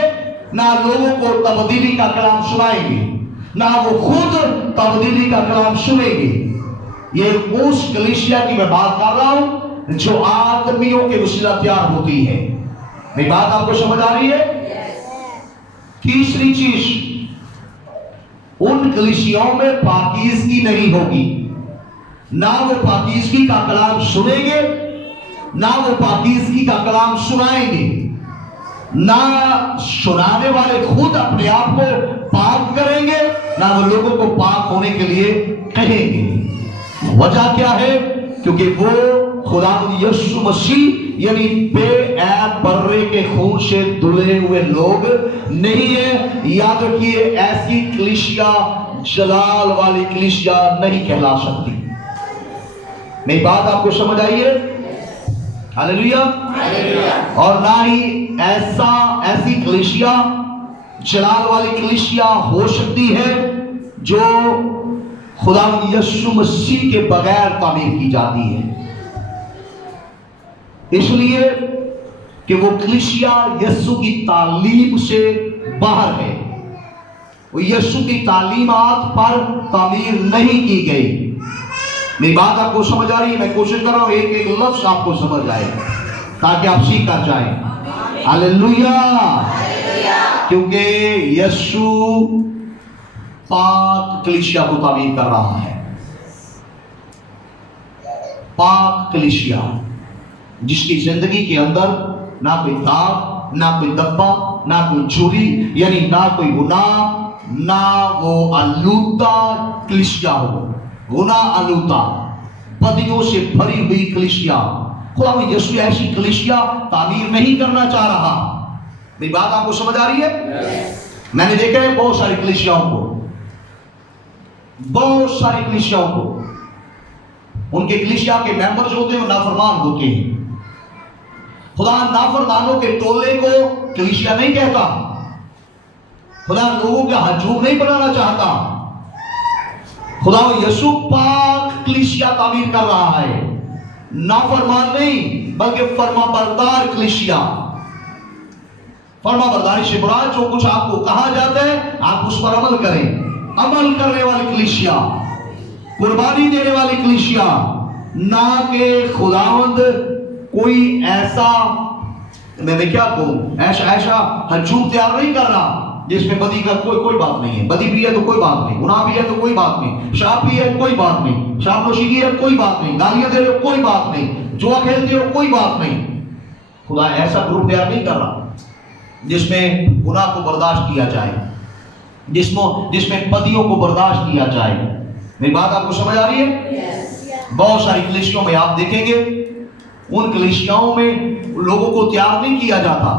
نہ لوگوں کو تبدیلی کا کلام سنائیں گے، نہ وہ خود تبدیلی کا کلام سنیں گے. یہ اس کلیسیا کی میں بات کر رہا ہوں جو آدمیوں کے وسیلہ تیار ہوتی ہے. میری بات آپ کو سمجھ آ رہی ہے؟ تیسری چیز، ان کلیسیاؤں میں پاکیزگی نہیں ہوگی. نہ وہ پاکیزگی کا کلام سنیں گے، نہ وہ پاکیزگی کا کلام سنائیں گے، نہ سنانے والے خود اپنے آپ کو پاک کریں گے، نہ وہ لوگوں کو پاک ہونے کے لیے کہیں گے. وجہ کیا ہے؟ کیونکہ وہ خدا یسوع مسیح یعنی بے عیب برے کے خون سے دھلے ہوئے لوگ نہیں ہیں. یاد رکھیے، ایسی کلیسیا جلال والی کلیسیا نہیں کہلا سکتی. میری بات آپ کو سمجھ آئی ہے؟ ہاللیلویا. اور نہ ہی ایسی کلیسیا جلال والی کلیسیا ہو سکتی ہے جو خدا یسوع مسیح کے بغیر تعمیر کی جاتی ہے. اس لیے کہ وہ کلیسیا یسوع کی تعلیم سے باہر ہے. وہ یسوع کی تعلیمات پر تعمیر نہیں کی گئی. میری بات آپ کو سمجھ آ رہی ہے؟ میں کوشش کر رہا ہوں ایک ایک لفظ آپ کو سمجھ آئے تاکہ آپ سیکھ کر جائیں. ہاللیلویا. کیونکہ یسوع پاک کلیسیا کو تعمیر کر رہا ہے. پاک کلیسیا جس کی زندگی کے اندر نہ کوئی داغ، نہ کوئی دبا، نہ کوئی چوری، یعنی نہ کوئی گناہ، نہ وہ آلودہ کلیسیا ہو. گناہ آلودہ بدیوں سے بھری ہوئی کلیسیا. خدا یسوع ایسی کلیسیا تعمیر نہیں کرنا چاہ رہا. میری بات آپ کو سمجھ آ رہی ہے؟ میں نے دیکھا ہے بہت ساری کلیسیاؤں کو، بہت ساری کلیسیاؤں کو، ان کے کلیسیا کے ممبرز ہوتے ہیں نافرمان ہوتے ہیں. خدا نافرمانوں کے ٹولے کو کلیسیا نہیں کہتا. خدا لوگوں کا ہجوم نہیں بنانا چاہتا. خدا یسوع پاک کلیسیا تعمیر کر رہا ہے. نافرمان نہیں بلکہ فرما بردار کلیسیا. فرما برداری سے مراد جو کچھ آپ کو کہا جاتا ہے آپ اس پر عمل کریں. عمل کرنے والی کلیسیا، قربانی دینے والی کلیسیا. نہ کہ خداوند کوئی ایسا، میں کیا کہوں، ایسا ہجوم تیار نہیں کر رہا جس میں بدی کا کوئی بات نہیں ہے. بدی بھی ہے تو کوئی بات نہیں، گناہ بھی ہے تو کوئی بات نہیں، شراب بھی ہے کوئی بات نہیں، شراب نوشی کی ہے کوئی بات نہیں، گالیاں دے رہے ہو کوئی بات نہیں، جوا کھیلتے ہو کوئی بات نہیں. خدا ایسا گروپ تیار نہیں کر رہا جس میں گناہ کو برداشت کیا جائے، جس میں بدیوں کو برداشت کیا جائے. میری بات آپ کو سمجھ آ رہی ہے؟ بہت ساری کلیسیوں میں آپ دیکھیں گے ان کلیسیاؤں میں لوگوں کو تیار نہیں کیا جاتا.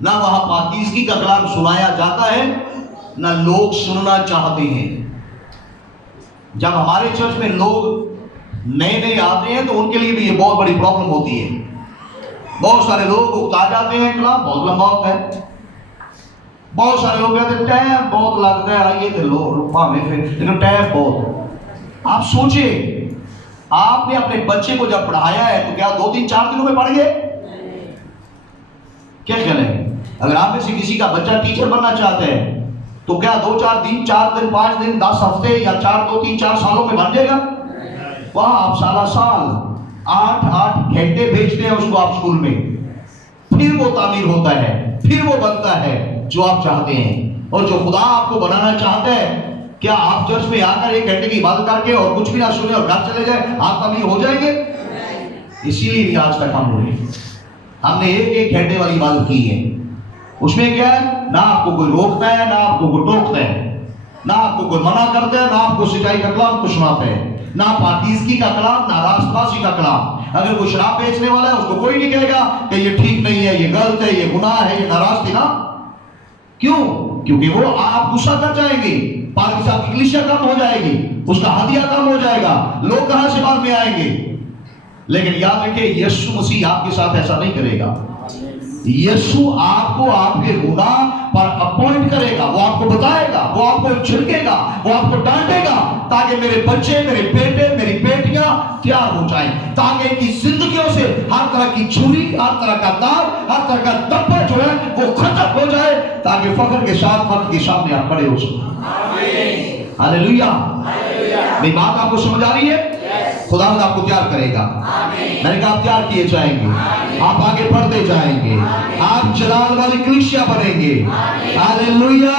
نہ وہاں پاکیزگی کا کلام سنایا جاتا ہے، نہ لوگ سننا چاہتے ہیں. جب ہمارے چرچ میں لوگ نئے آتے ہیں تو ان کے لیے بھی یہ بہت بڑی پرابلم ہوتی ہے. بہت سارے لوگ اکتا جاتے ہیں کلام بہت لمبا ہوتا ہے. بہت سارے لوگ کہتے ہیں ٹائم بہت لگتا ہے، آئیے تو لیکن ٹائم بہت. آپ سوچیں، آپ نے اپنے بچے کو جب پڑھایا ہے تو کیا 2-3-4 دنوں میں پڑھ گئے؟ کیا خیال ہے؟ اگر آپ میں سے کسی کا بچہ ٹیچر بننا چاہتا ہے تو کیا 2-4 دن، 4 دن، 5 دن، 10 ہفتے یا 2-3-4 سالوں میں بن جائے گا؟ وہاں آپ سال 8 گھنٹے بھیجتے ہیں اس کو آپ اسکول میں، پھر وہ تعمیر ہوتا ہے، پھر وہ بنتا ہے جو آپ چاہتے ہیں. اور جو خدا آپ کو بنانا چاہتا ہے، کیا آپ چرچ میں آ کر 1 گھنٹے کی عبادت کر کے اور کچھ بھی نہ سنے اور گھر چلے جائیں آپ تعمیر ہو جائیں گے؟ اسی لیے آج تک ہم ہوئے، ہم نے 1 گھنٹے والی عبادت کی ہے. اس میں کیا ہے؟ نہ آپ کو کوئی روکتا ہے، نہ آپ کو کوئی ٹوکتا ہے، نہ آپ کو کوئی منع کرتا ہے، نہ آپ کو سچائی کا کلام کو سناتا ہے، نہ پاکیزگی کا کلام، نہ راست بازی کا کلام۔ اگر کوئی شراب بیچنے والا ہے اس کو کوئی نہیں کہے گا کہ یہ ٹھیک نہیں ہے، یہ غلط ہے، یہ گناہ ہے، یہ ناراستی نا۔ کیوں؟ کیونکہ وہ آپ غصہ کر جائیں گے، پاک صاحب کی کلیسیا کم ہو جائے گی، اس کا ہدیہ کم ہو جائے گا، لوگ کہاں سے بعد میں آئیں گے۔ لیکن یاد رکھیں یسوع مسیح آپ کے ساتھ ایسا نہیں کرے گا۔ یسوع آپ کو آپ کے گناہ پر اپوائنٹ کرے گا، وہ آپ کو بتائے گا، وہ آپ کو چھڑکے گا، وہ آپ کو ڈانٹے گا، تاکہ میرے بچے، میرے بیٹے، میری بیٹیاں تیار ہو جائیں، تاکہ ان کی زندگیوں سے ہر طرح کی چھری، ہر طرح کا داغ، ہر طرح کا دبا جو ہے وہ ختم ہو جائے، تاکہ فخر کے ساتھ فرد کے سامنے آپ کھڑے ہو سکیں۔ ہاللیلویہ۔ میری بات آپ کو سمجھ آ رہی ہے؟ خدا آپ کو تیار کرے گا۔ میں نے کہا آپ تیار کیے جائیں گے، آپ آگے بڑھتے جائیں گے، آپ جلال والی کلیسیا بنیں گے۔ ہاللیلویہ۔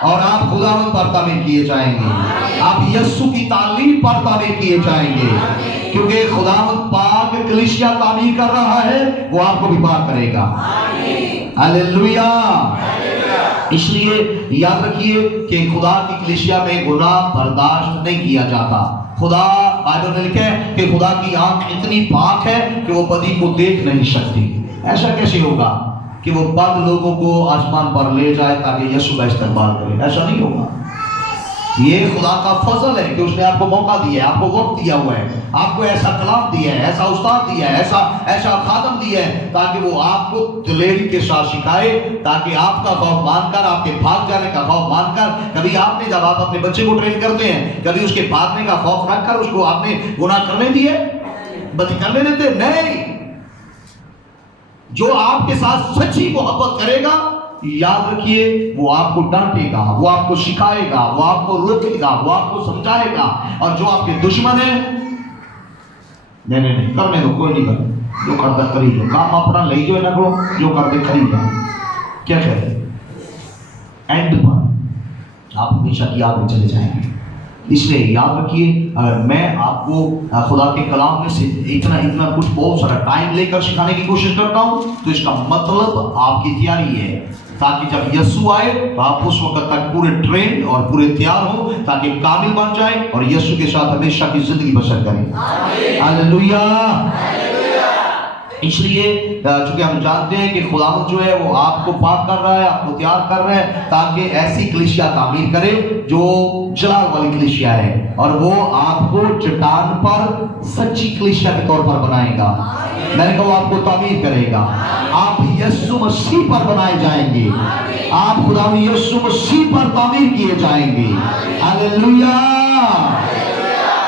اور آپ خداوند پر تعمیر کیے جائیں گے، آپ یسوع کی تعلیم پر تعمیر کیے جائیں گے، کیونکہ خداوند پاک کلیسیا تعمیر کر رہا ہے، وہ آپ کو بھی پاک کرے گا۔ ہاللیلویہ۔ اس لیے یاد رکھیے کہ خدا کی کلیسیا میں گناہ برداشت نہیں کیا جاتا۔ خدا بائبل میں لکھا ہے کہ خدا کی آنکھ اتنی پاک ہے کہ وہ بدی کو دیکھ نہیں سکتی۔ ایسا کیسے ہوگا کہ وہ بد لوگوں کو آسمان پر لے جائے تاکہ یسوع کا استقبال کرے؟ ایسا نہیں ہوگا۔ یہ خدا کا فضل ہے کہ اس نے آپ کو موقع دیا ہے، آپ کو وقت دیا ہوا ہے، آپ کو ایسا کلام دیا ہے، ایسا استاد دیا ہے، ایسا خادم دیا ہے، تاکہ وہ آپ کو دلیری کے ساتھ سکھائے، تاکہ آپ کا خوف مان کر، آپ کے بھاگ جانے کا خوف مان کر، کبھی آپ نے جب آپ اپنے بچے کو ٹرین کرتے ہیں، کبھی اس کے بھاگنے کا خوف رکھ کر اس کو آپ نے گناہ کرنے دیے، بدی کرنے دیتے؟ نہیں۔ جو آپ کے ساتھ سچی محبت کرے گا، یاد رکھیے وہ آپ کو ڈانٹے گا، وہ آپ کو سکھائے گا، وہ آپ کو روکے گا، وہ آپ کو سمجھائے گا۔ اور جو آپ کے دشمن ہیں، نہیں کرنے دو، کوئی نہیں کرے، جو کرتا کری جو، کام اپنا لے جو نہ کرو، جو کرتے کری جا۔ کیا کہتے ہیں؟ اینڈ پر آپ ہمیشہ کی آگ میں چلے جائیں گے۔ اس لیے یاد رکھیے، اگر میں آپ کو خدا کے کلام میں سے اتنا کچھ بہت سارا ٹائم لے کر سکھانے کی کوشش کرتا ہوں، تو اس کا مطلب آپ کی تیاری ہے، تاکہ جب یسوع آئے تو آپ اس وقت تک پورے ٹرین اور پورے تیار ہوں، تاکہ کامل بن جائیں اور یسوع کے ساتھ ہمیشہ کی زندگی بسر کریں۔ ہاللیلویہ۔ اس لیے چونکہ ہم جانتے ہیں کہ خداوند جو ہے وہ آپ کو پاک کر رہا ہے، آپ کو تیار کر رہا ہے، تاکہ ایسی کلیسیا تعمیر کرے جو جلال والی کلیسیا ہے، اور وہ آپ کو چٹان پر سچی کلیسیا کے طور پر بنائے گا۔ میں نے کہا وہ آپ کو تعمیر کرے گا، آپ یسوع مسیح پر بنائے جائیں گے، آپ خداوند یسوع مسیح پر تعمیر کیے جائیں گے۔ ہاللیلویہ۔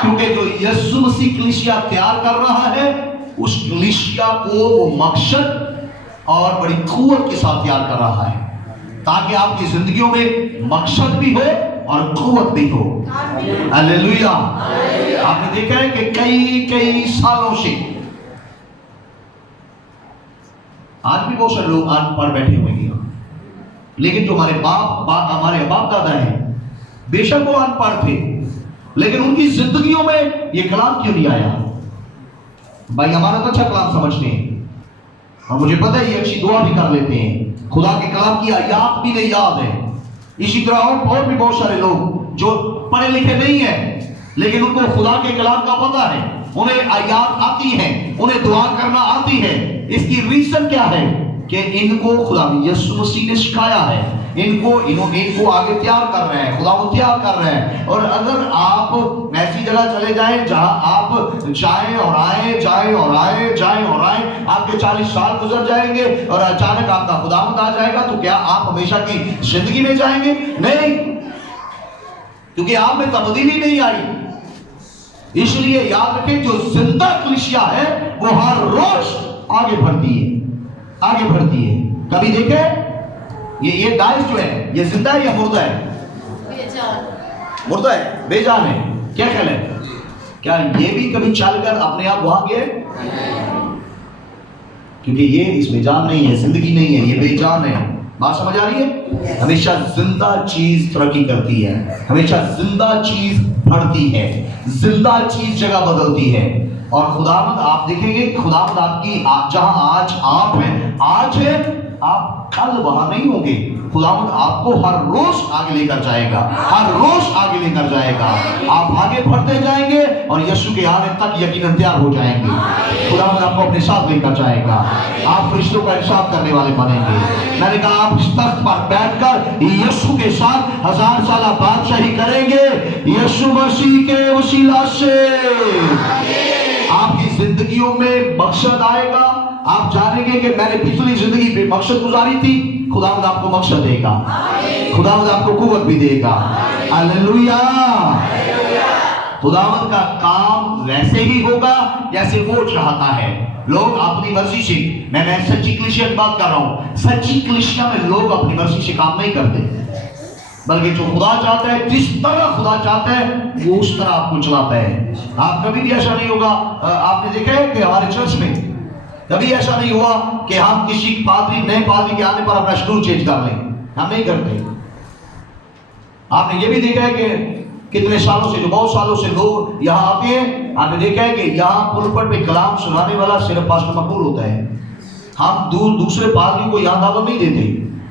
کیونکہ جو یسوع مسیح کلیسیا تیار کر رہا ہے، اس کلیسیا کو وہ مقصد اور بڑی قوت کے ساتھ تیار کر رہا ہے، تاکہ آپ کی زندگیوں میں مقصد بھی ہو اور قوت بھی ہو۔ ہاللیلویہ۔ آپ نے دیکھا ہے کہ کئی سالوں سے آج بھی بہت سارے لوگ ان پڑھ بیٹھے ہوئے ہیں، لیکن جو ہمارے باپ دادا ہیں، بے شک وہ ان پڑھ تھے، لیکن ان کی زندگیوں میں یہ کلام کیوں نہیں آیا؟ بھائی ہمارا تو اچھا کلام سمجھتے ہیں، اور مجھے پتہ ہے یہ اچھی دعا بھی کر لیتے ہیں، خدا کے کلام کی آیات بھی نہیں یاد ہے۔ اسی طرح اور بھی بہت سارے لوگ جو پڑھے لکھے نہیں ہیں، لیکن ان کو خدا کے کلام کا پتہ ہے، انہیں آیات آتی ہیں، انہیں دعا کرنا آتی ہے۔ اس کی ریزن کیا ہے؟ کہ ان کو خدا یسوع مسیح نے سکھایا ہے، ان کو آگے تیار کر رہے ہیں، خدا کو تیار کر رہے ہیں۔ اور اگر آپ ایسی جگہ چلے جائیں جہاں آپ جائیں اور آئیں، آپ کے 40 سال گزر جائیں گے اور اچانک آپ کا خداوند آ جائے گا، تو کیا آپ ہمیشہ کی زندگی میں جائیں گے؟ نہیں، کیونکہ آپ میں تبدیلی نہیں آئی۔ اس لیے یاد رکھیں جو زندہ کلیسیا ہے وہ ہر روز آگے بڑھتی ہے۔ کبھی دیکھیں یہ داعش جو ہے یہ زندہ ہے یا مردہ ہے؟ مردہ ہے، بے جان ہے۔ کیا خیال ہے؟ کیا یہ بھی کبھی چل کر اپنے آپ وہاں گئے؟ کیونکہ یہ اس میں جان نہیں ہے، زندگی نہیں ہے، یہ بے جان ہے۔ بات سمجھ آ رہی ہے؟ ہمیشہ زندہ چیز ترقی کرتی ہے، ہمیشہ زندہ چیز بڑھتی ہے، زندہ چیز جگہ بدلتی ہے۔ और खुदावंद आप देखेंगे खुदावंद आपकी आप जहां आज आप हैं, आज है, आप कल वहां नहीं होंगे। खुदावंद आपको हर रोज आगे लेकर जाएगा, हर रोज आगे लेकर जाएगा। आप आगे बढ़ते जाएंगे और यीशु के आने तक यकीनन तैयार हो जाएंगे। खुदावंद आपको अपने साथ लेकर जाएगा, आप फरिश्तों का इंसाफ करने वाले बनेंगे। मैंने कहा आप इस तख्त पर बैठकर यीशु के साथ 1000 साल बादशाही करेंगे यीशु मसीह के वसीला से। आपकी जिंदगियों में मकसद आएगा, आप जानेंगे कि मैंने पिछली जिंदगी में मकसद गुजारी थी। खुदावंद आपको मकसद देगा, खुदावंद आपको कुव्वत भी देगा। हालेलुया। खुदावंद का काम वैसे ही होगा जैसे वो चाहता है। लोग अपनी मर्जी से, मैं सच्ची कलीसिया की बात कर रहा हूं, सच्ची कलीसिया में लोग अपनी मर्जी से काम नहीं करते, बल्कि जो खुदा चाहता है, जिस तरह खुदा चाहता है वो उस तरह आपको चलाता है। आप कभी भी ऐसा नहीं होगा, आपने देखा है कि हमारे चर्च में कभी ऐसा नहीं हुआ कि हम किसी पादरी, नए पादरी के आने पर अपना शेड्यूल चेंज कर लें, हम नहीं करते। आपने ये भी देखा है कि कितने सालों से, जो बहुत सालों से लोग यहाँ आते हैं, आपने देखा है कि यहाँ पुलपट पे कलाम सुनाने वाला सिर्फ पास्टर मकबूल होता है। हम दूसरे पादरी को यहाँ दावत नहीं देते।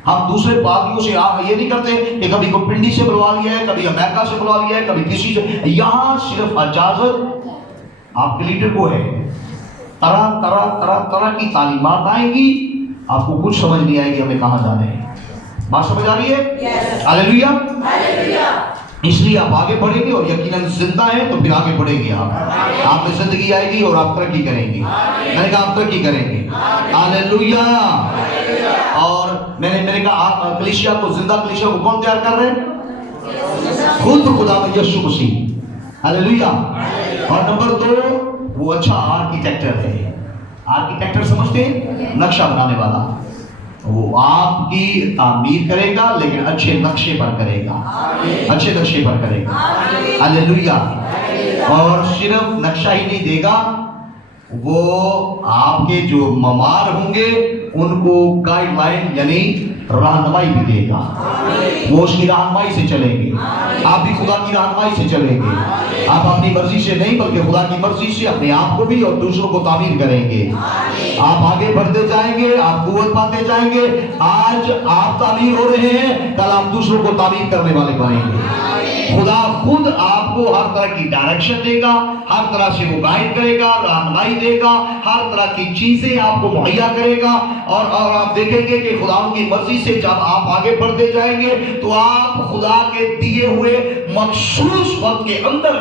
हम दूसरे पादरियों से ये नहीं करते कि कभी को पिंडी से बुलवा लिया है, कभी अमेरिका से बुलवा लिया है, कभी किसी से। यहाँ सिर्फ इजाजत आपके लीडर को है। तरह तरह तरह तरह की तालीमात आएंगी, आपको कुछ समझ नहीं आएगी हमें कहाँ जाना है। बात समझ आ रही है? हालेलुया। इसलिए आप आगे बढ़ेंगे और यकीनन जिंदा है तो फिर आगे बढ़ेंगे। आप में जिंदगी आएगी और आप तरक्की करेंगे। मैंने कहा आप तरक्की करेंगे। हालेलुया। और मैंने कहा कलीसिया को, जिंदा कलीसिया को कौन तैयार कर रहे हैं? खुद खुदा यीशु मसीह। हालेलुया। और नंबर 2, वो अच्छा आर्किटेक्टर है। आर्किटेक्टर समझते हैं? नक्शा बनाने वाला। वो आपकी तामीर करेगा लेकिन अच्छे नक्शे पर करेगा, अच्छे नक्शे पर करेगा। हालेलुया। और सिर्फ नक्शा ही नहीं देगा, वो आपके जो ममार होंगे उनको गाइडलाइन यानी रहनुमाई भी देगा। वो उसकी रहनुमाई से चलेंगे, आप भी खुदा की रहनुमाई से चलेंगे। आप अपनी मर्जी से नहीं बल्कि खुदा की मर्जी से अपने आप को भी और दूसरों को तामीर करेंगे। आप आगे बढ़ते जाएंगे, आप कुव्वत पाते जाएंगे। आज आप तामीर हो रहे हैं, कल आप दूसरों को तामीर करने वाले बनेंगे। खुदा खुद आपको हर तरह की डायरेक्शन देगा, हर तरह से वो गाइड करेगा, रहनुमाई देगा, हर तरह की चीजें आपको मुहैया करेगा। और आप देखेंगे कि खुदा की मर्जी से जब आप आगे बढ़ते जाएंगे तो आप खुदा के दिए हुए मखसूस वक्त के अंदर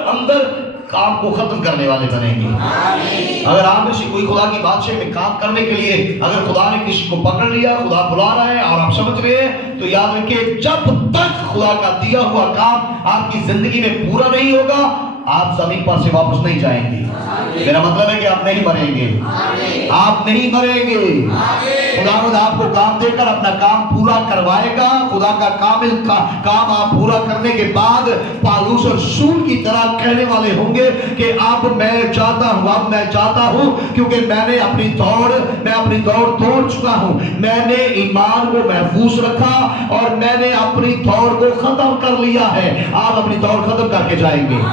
काम को खत्म करने वाले बनेंगे। अगर आप में से कोई खुदा की बादशाही में काम करने के लिए, अगर खुदा ने किसी को पकड़ लिया, खुदा बुला रहा है और आप समझ रहे हैं, तो याद रखिए जब तक खुदा का दिया हुआ काम आपकी जिंदगी में पूरा नहीं होगा, आप जमीन पर से वापस नहीं जाएंगे। मेरा मतलब है कि आप नहीं मरेंगे, आप नहीं मरेंगे। खुदावंद आपको काम देकर अपना काम पूरा करवाएगा। खुदा का काम आप पूरा करने के बाद पालूस और सूल की तरह कहने वाले होंगे कि अब मैं चाहता हूं क्योंकि मैंने अपनी दौड़ तोड़ चुका हूं। मैंने ईमान को महफूज रखा और मैंने अपनी दौड़ को खत्म कर लिया है। आप अपनी दौड़ खत्म करके जाएंगे।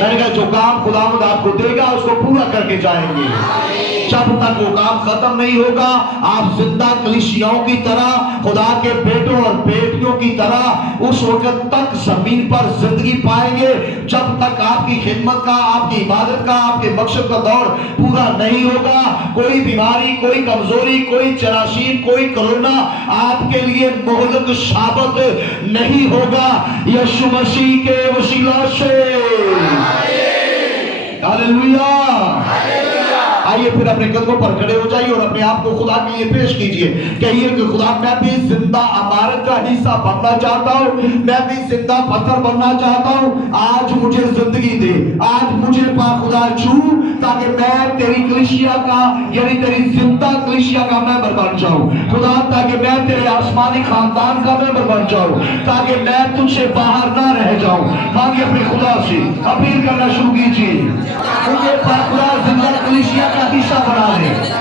मैंने कहा जो काम खुदावंद आपको देगा उसको पूरा करके जाएंगे। जब तक वो काम खत्म नहीं होगा, आप जिंदा कलीसियाओं की तरह, खुदा के बेटों और बेटियों की तरह उस वक्त तक जमीन पर जिंदगी पाएंगे जब तक आपकी खिदमत का, आपकी इबादत का, आपके मकसद का दौर पूरा नहीं होगा। कोई बीमारी, कोई कमजोरी, कोई जरासीम, कोई कोरोना आपके लिए मोहलक साबित नहीं होगा यीशु मसीह के वसीला से। हालेलुया। आइए फिर अपने कदमों पर खड़े हो जाइए और अपने आप को खुदा के लिए पेश कीजिए। कहिए कि खुदा मैं भी जिंदा इमारत का हिस्सा बनना चाहता हूँ, मैं भी जिंदा पत्थर बनना चाहता हूँ। आज मुझे जिंदगी दे, आज मुझे खुदा छू, ताकि मैं तेरी कलीसिया का यानी तेरी जिंदा कलीसिया का मेंबर बन जाऊं। खुदा ताकि मैं तेरे आसमानी खानदान का मेंबर बन जाऊं, ताकि मैं तुझसे बाहर ना रह जाऊं। मांगिए अपने खुदा से, अपील करना शुरू कीजिए, मुझे खुदा जिंदा कलीसिया का हिस्सा बना दे।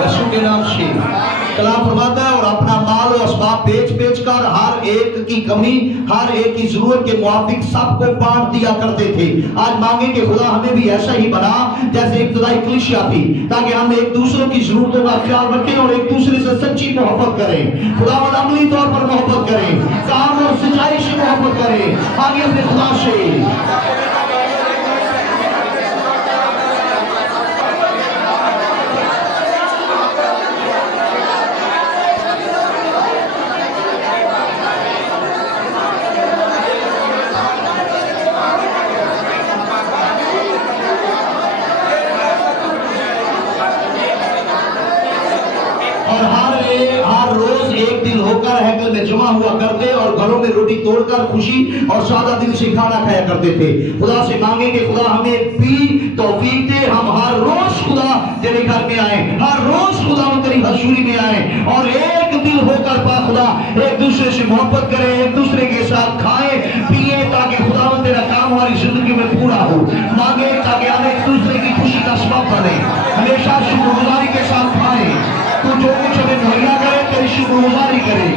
यीशु के नाम से। कलाम फरमाता है और अपना माल और असबाब बेच कर हर एक की कमी, हर एक की जरूरत के मुआफिक सबको बांट दिया करते थे। आज मांगे कि खुदा हमें भी ऐसा ही बना जैसे इब्तिदाई कलीसिया थी, ताकि हम एक दूसरे की जरूरतों का ख्याल रखें और एक दूसरे से सच्ची मोहब्बत करें। खुदावंद अमली तौर पर मोहब्बत करें, काम और सच्चाई से मोहब्बत करें। आगे अपने खुदा से हैकल में जमा हुआ करते और घरों में रोटी तोड़कर खुशी और सादा दिल से खाना खाया करते थे। खुदा से मांगे कि खुदा हमें भी तौफीक दे, हम हर रोज खुदा तेरे घर में आए, हर रोज खुदा तेरी हजूरी में आए और एक दिल होकर पा खुदा एक दूसरे से मोहब्बत करें, एक दूसरे के साथ खाएं पिए, ताकि खुदा तेरा काम हमारी जिंदगी में पूरा हो। मांगे ताकि हम एक दूसरे की खुशी का सबब बने, हमेशा शुक्रगुजारी के साथ खाएं। तू जो कुछ हमें मुहैया करे तेरी शुक्रगुजारी करे।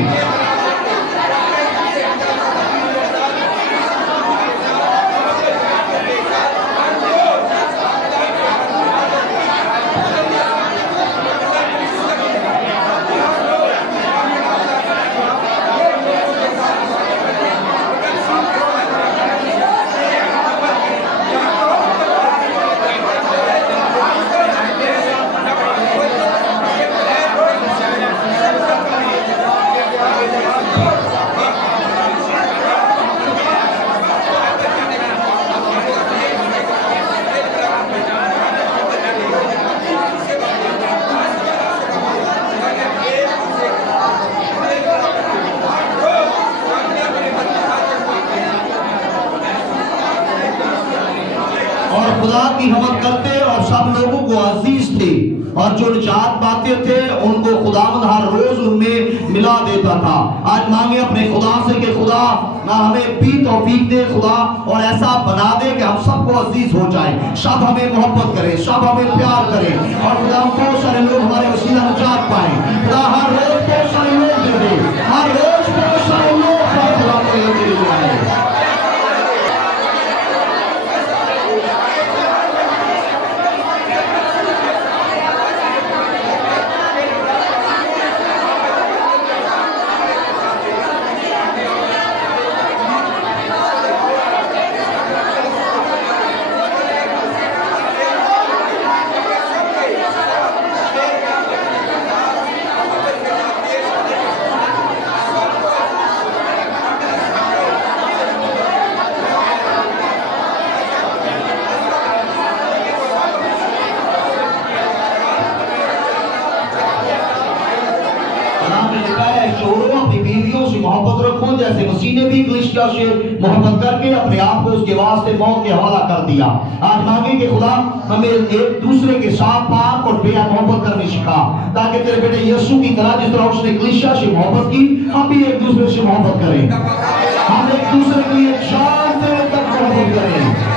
खुदा की हमद करते और सब लोगों को अजीज थे और जो निजात पाते थे उनको खुदावंद हर रोज उनमें मिला देता था। आज मांगे अपने खुदा से कि खुदा हमें भी तौफीक दे खुदा और ऐसा बना दे कि हम सबको अजीज हो जाए, सब हमें मोहब्बत करें, सब हमें प्यार करें और खुदा बहुत सारे लोग हमारे वसीला निजात पाए। खुदा हर रोज बहुत सारे लोग दे दे, हर रोज बहुत सारे लोग खुदा को आए। मोहब्बत रखो जैसे मसीह ने भी कलीसिया से मोहब्बत करके अपने आप को उसके वास्ते मौत के हवाला कर दिया। आज मांगे कि खुदा हमें एक दूसरे के साथ पाक और बेहद मोहब्बत करनी सिखा, ताकि तेरे बेटे यीशु की तरह जिस तरह उसने कलीसिया से मोहब्बत की हम भी एक दूसरे से मोहब्बत करें, हम एक दूसरे के लिए जान देने तक मोहब्बत करें।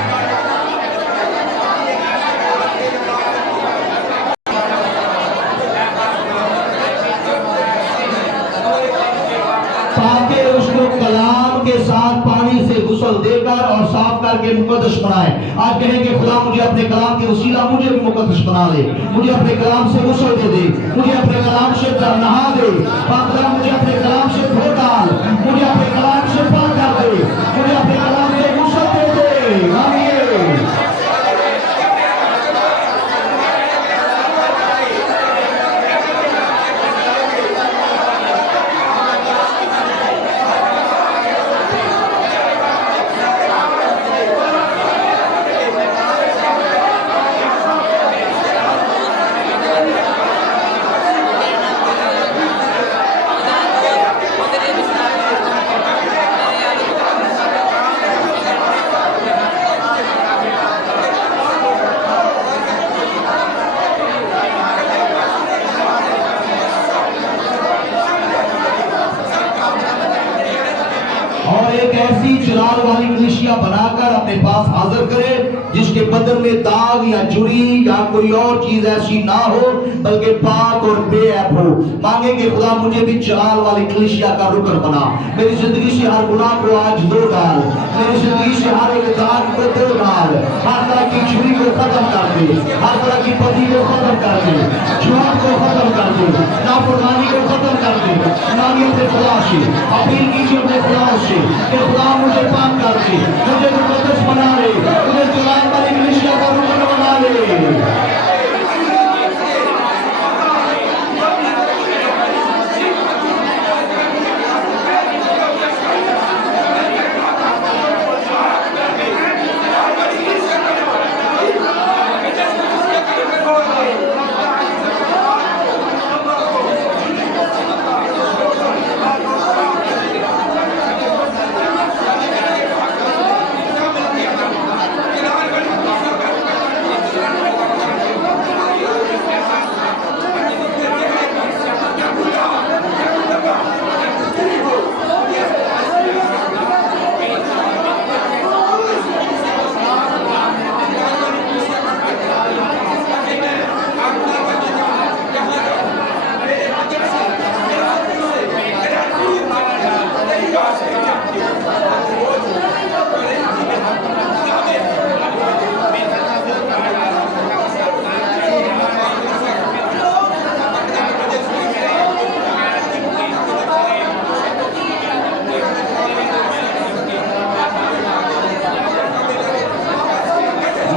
कलाम के साथ पानी से गुस्ल देकर और साफ करके मुकद्दस बनाए। आज कहें कि खुदा मुझे अपने कलाम के वसीला मुझे भी मुकद्दस बना ले, मुझे अपने कलाम से गुस्ल दे दे, मुझे अपने कलाम से नहा दे, खुदा मुझे अपने कलाम से धो डाल, मुझे अपने कलाम से पाक कर दे, मुझे अपने कलाम से गुस्ल दे दे। आमीन। और एक ऐसी जलाल वाली कलीसिया बनाकर अपने पास हाजिर करे جس کے بدن میں داغ یا جری یا کوئی اور چیز ایسی نہ ہو بلکہ پاک اور بے عیب ہو. مانگے کہ خدا مجھے بھی جلال والی کلیسیا کا رکن بنا. میری زندگی سے ہر گناہ کو آج دھو ڈال. میری زندگی سے ہر ایک داغ کو دھو ڈال. ہر طرح کی جری کو ختم کر دے. ہر طرح کی بدی کو ختم کر دے. جھوٹ کو ختم کر دے. نافرمانی کو ختم کر دے. مانگے اپنے خدا سے, اپیل کیجیے اپنے خدا سے کہ خدا مجھے پاک کر دے, مجھے مقدس بنا لے, مجھے جلال والی کلیسیا کا رکن بنا لے.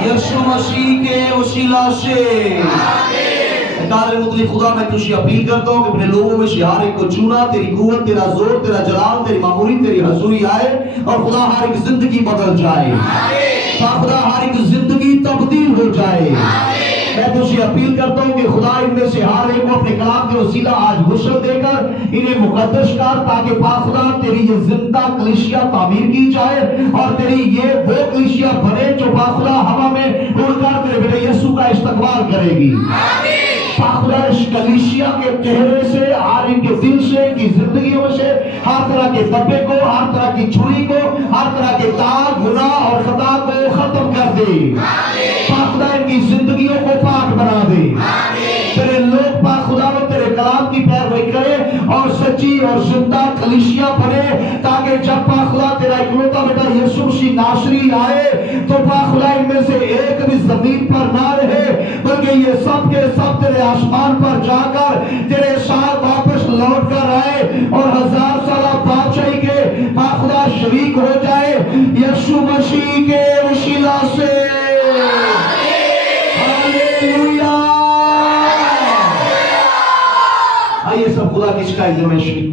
یسوع مسیح کے وسیلہ سے قادر مطلق خدا میں تجھے اپیل کرتا ہوں کہ اپنے لوگوں میں سے ہر ایک کو چنا, تیری قوت, تیرا زور, تیرا جلال, تیری معمولی, تیری حضوری آئے اور خدا ہر ایک زندگی بدل جائے. خدا ہر ایک زندگی تبدیل ہو جائے. میں تجھے اپیل کرتا ہوں کہ خدا ان میں سے ہر ایک کو اپنے کلام کے وسیلہ آج غسل دے کر انہیں مقدس کر, تاکہ پاک خدا تیری یہ زندہ کلیسیا تعمیر کی جائے اور تیری یہ وہ کلیسیا بنے جو پاک خدا ہوا میں اڑ کر تیرے بیٹے یسوع کا استقبال کرے گی. پاک خدا اس کلیسیا کے چہرے سے, ہر ایک کے دل سے, کی زندگیوں سے ہر طرح کے دبے کو, ہر طرح کی چھری کو, ہر طرح کے داغ, گناہ اور خطا کو ختم کر دے. پاک خدا ان کی زندگیوں کو پاک بنا دے. تیرے لوگ پاک خدا وہ تیرے کلام کی پیروی کرے اور سچی اور زندہ کلیسیا بنے, تاکہ جب پاک خدا تیرا اکلوتا بیٹا یسوع مسیح ناصری آئے تو پاک خدا ان میں سے ایک بھی زمین پر نہ رہے, بلکہ یہ سب کے سب تیرے آسمان پر جا کر تیرے ساتھ واپس لوٹ کر آئے اور 1000 سالہ بادشاہی کے پاک خدا شریک ہو جائے یسوع مسیح کے وسیلہ سے. ہاللویا. آئیے سب خدا کی شکایت میں شریک